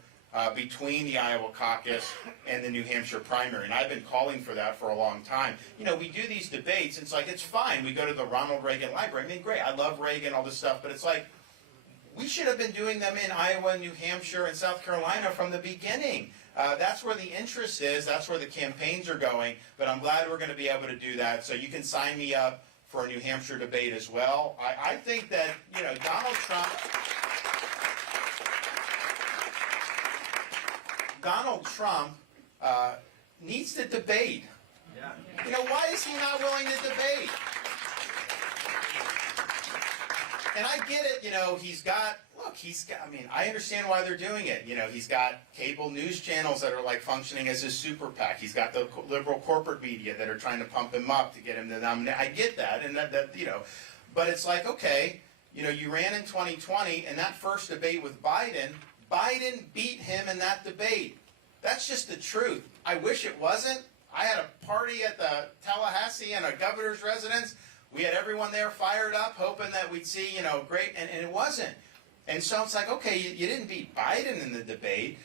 between the Iowa caucus and the New Hampshire primary. And I've been calling for that for a long time. We do these debates. And it's fine. We go to the Ronald Reagan Library. I mean, great. I love Reagan, all this stuff. But it's like, we should have been doing them in Iowa, New Hampshire, and South Carolina from the beginning. That's where the interest is. That's where the campaigns are going. But I'm glad we're going to be able to do that. So you can sign me up for a New Hampshire debate as well. I think that, Donald Trump needs to debate. Yeah. Why is he not willing to debate? And I get it, I understand why they're doing it. He's got cable news channels that are functioning as his super PAC. He's got the liberal corporate media that are trying to pump him up to get him to nominate. I get that, and but it's okay, you ran in 2020, and that first debate with Biden beat him in that debate. That's just the truth. I wish it wasn't. I had a party at the Tallahassee and a governor's residence we had everyone there fired up, hoping that we'd see, great, and it wasn't. And so it's like, okay, you didn't beat Biden in the debate.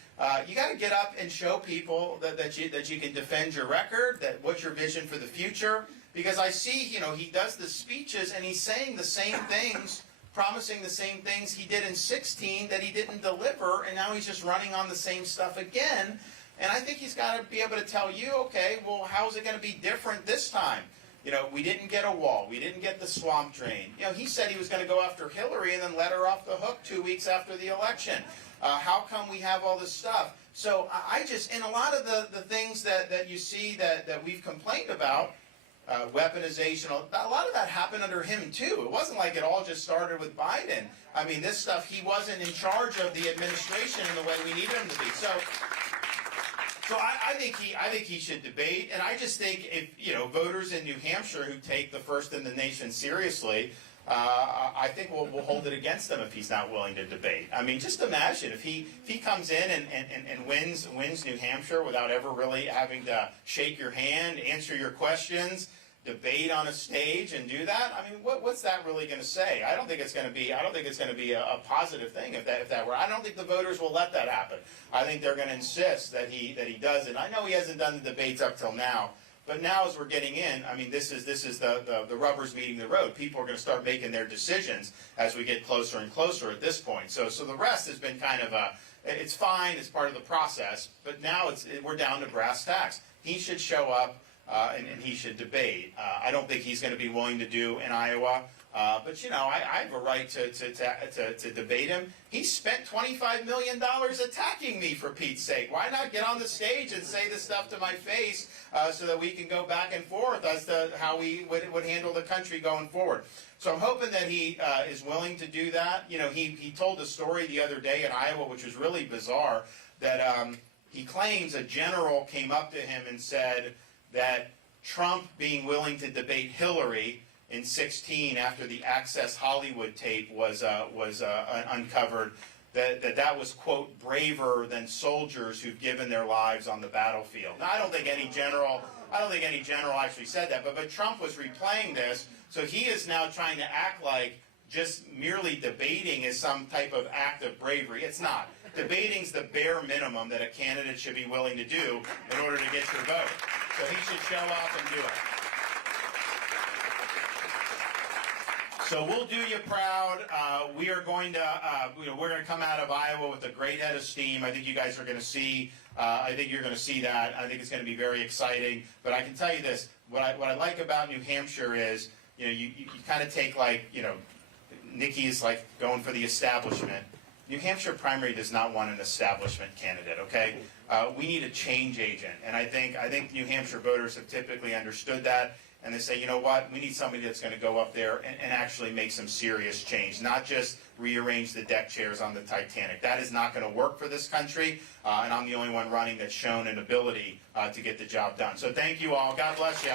You got to get up and show people that you can defend your record, that what's your vision for the future. Because I see, he does the speeches and he's saying the same things, promising the same things he did in 2016 that he didn't deliver, and now he's just running on the same stuff again. And I think he's got to be able to tell you, okay, well, how's it going to be different this time? We didn't get a wall. We didn't get the swamp drain. He said he was going to go after Hillary and then let her off the hook 2 weeks after the election. How come we have all this stuff? So I just, in a lot of the things that you see that we've complained about, weaponization, a lot of that happened under him too. It wasn't like it all just started with Biden. I mean, this stuff, he wasn't in charge of the administration in the way we need him to be. So I think he should debate, and I just think if voters in New Hampshire who take the first in the nation seriously, I think we'll hold it against him if he's not willing to debate. I mean, just imagine if he comes in and wins New Hampshire without ever really having to shake your hand, answer your questions, debate on a stage, and do that. I mean, what's that really going to say? I don't think it's going to be a positive thing if that were. I don't think the voters will let that happen. I think they're going to insist that he does it. I know he hasn't done the debates up till now. But now, as we're getting in, I mean, this is the rubber's meeting the road. People are going to start making their decisions as we get closer and closer at this point. So the rest has been kind of it's fine, it's part of the process. But now we're down to brass tacks. He should show up and he should debate. I don't think he's going to be willing to do in Iowa. But I have a right to debate him. He spent $25 million attacking me, for Pete's sake. Why not get on the stage and say this stuff to my face so that we can go back and forth as to how we would handle the country going forward? So I'm hoping that he is willing to do that. He told a story the other day in Iowa, which was really bizarre, that he claims a general came up to him and said that Trump being willing to debate Hillary in 2016, after the Access Hollywood tape was uncovered, that was, quote, braver than soldiers who've given their lives on the battlefield. Now, I don't think any general actually said that, but Trump was replaying this, so he is now trying to act like just merely debating is some type of act of bravery. It's not. Debating's the bare minimum that a candidate should be willing to do in order to get your vote. So he should show up and do it. So we'll do you proud. We are going to, we're going to come out of Iowa with a great head of steam. I think you guys are going to see. I think you're going to see that. I think it's going to be very exciting. But I can tell you this: what I like about New Hampshire is, you kind of take Nikki is like going for the establishment. New Hampshire primary does not want an establishment candidate. Okay, we need a change agent, and I think New Hampshire voters have typically understood that. And they say, you know what, we need somebody that's going to go up there and actually make some serious change, not just rearrange the deck chairs on the Titanic. That is not going to work for this country, and I'm the only one running that's shown an ability to get the job done. So thank you all. God bless you.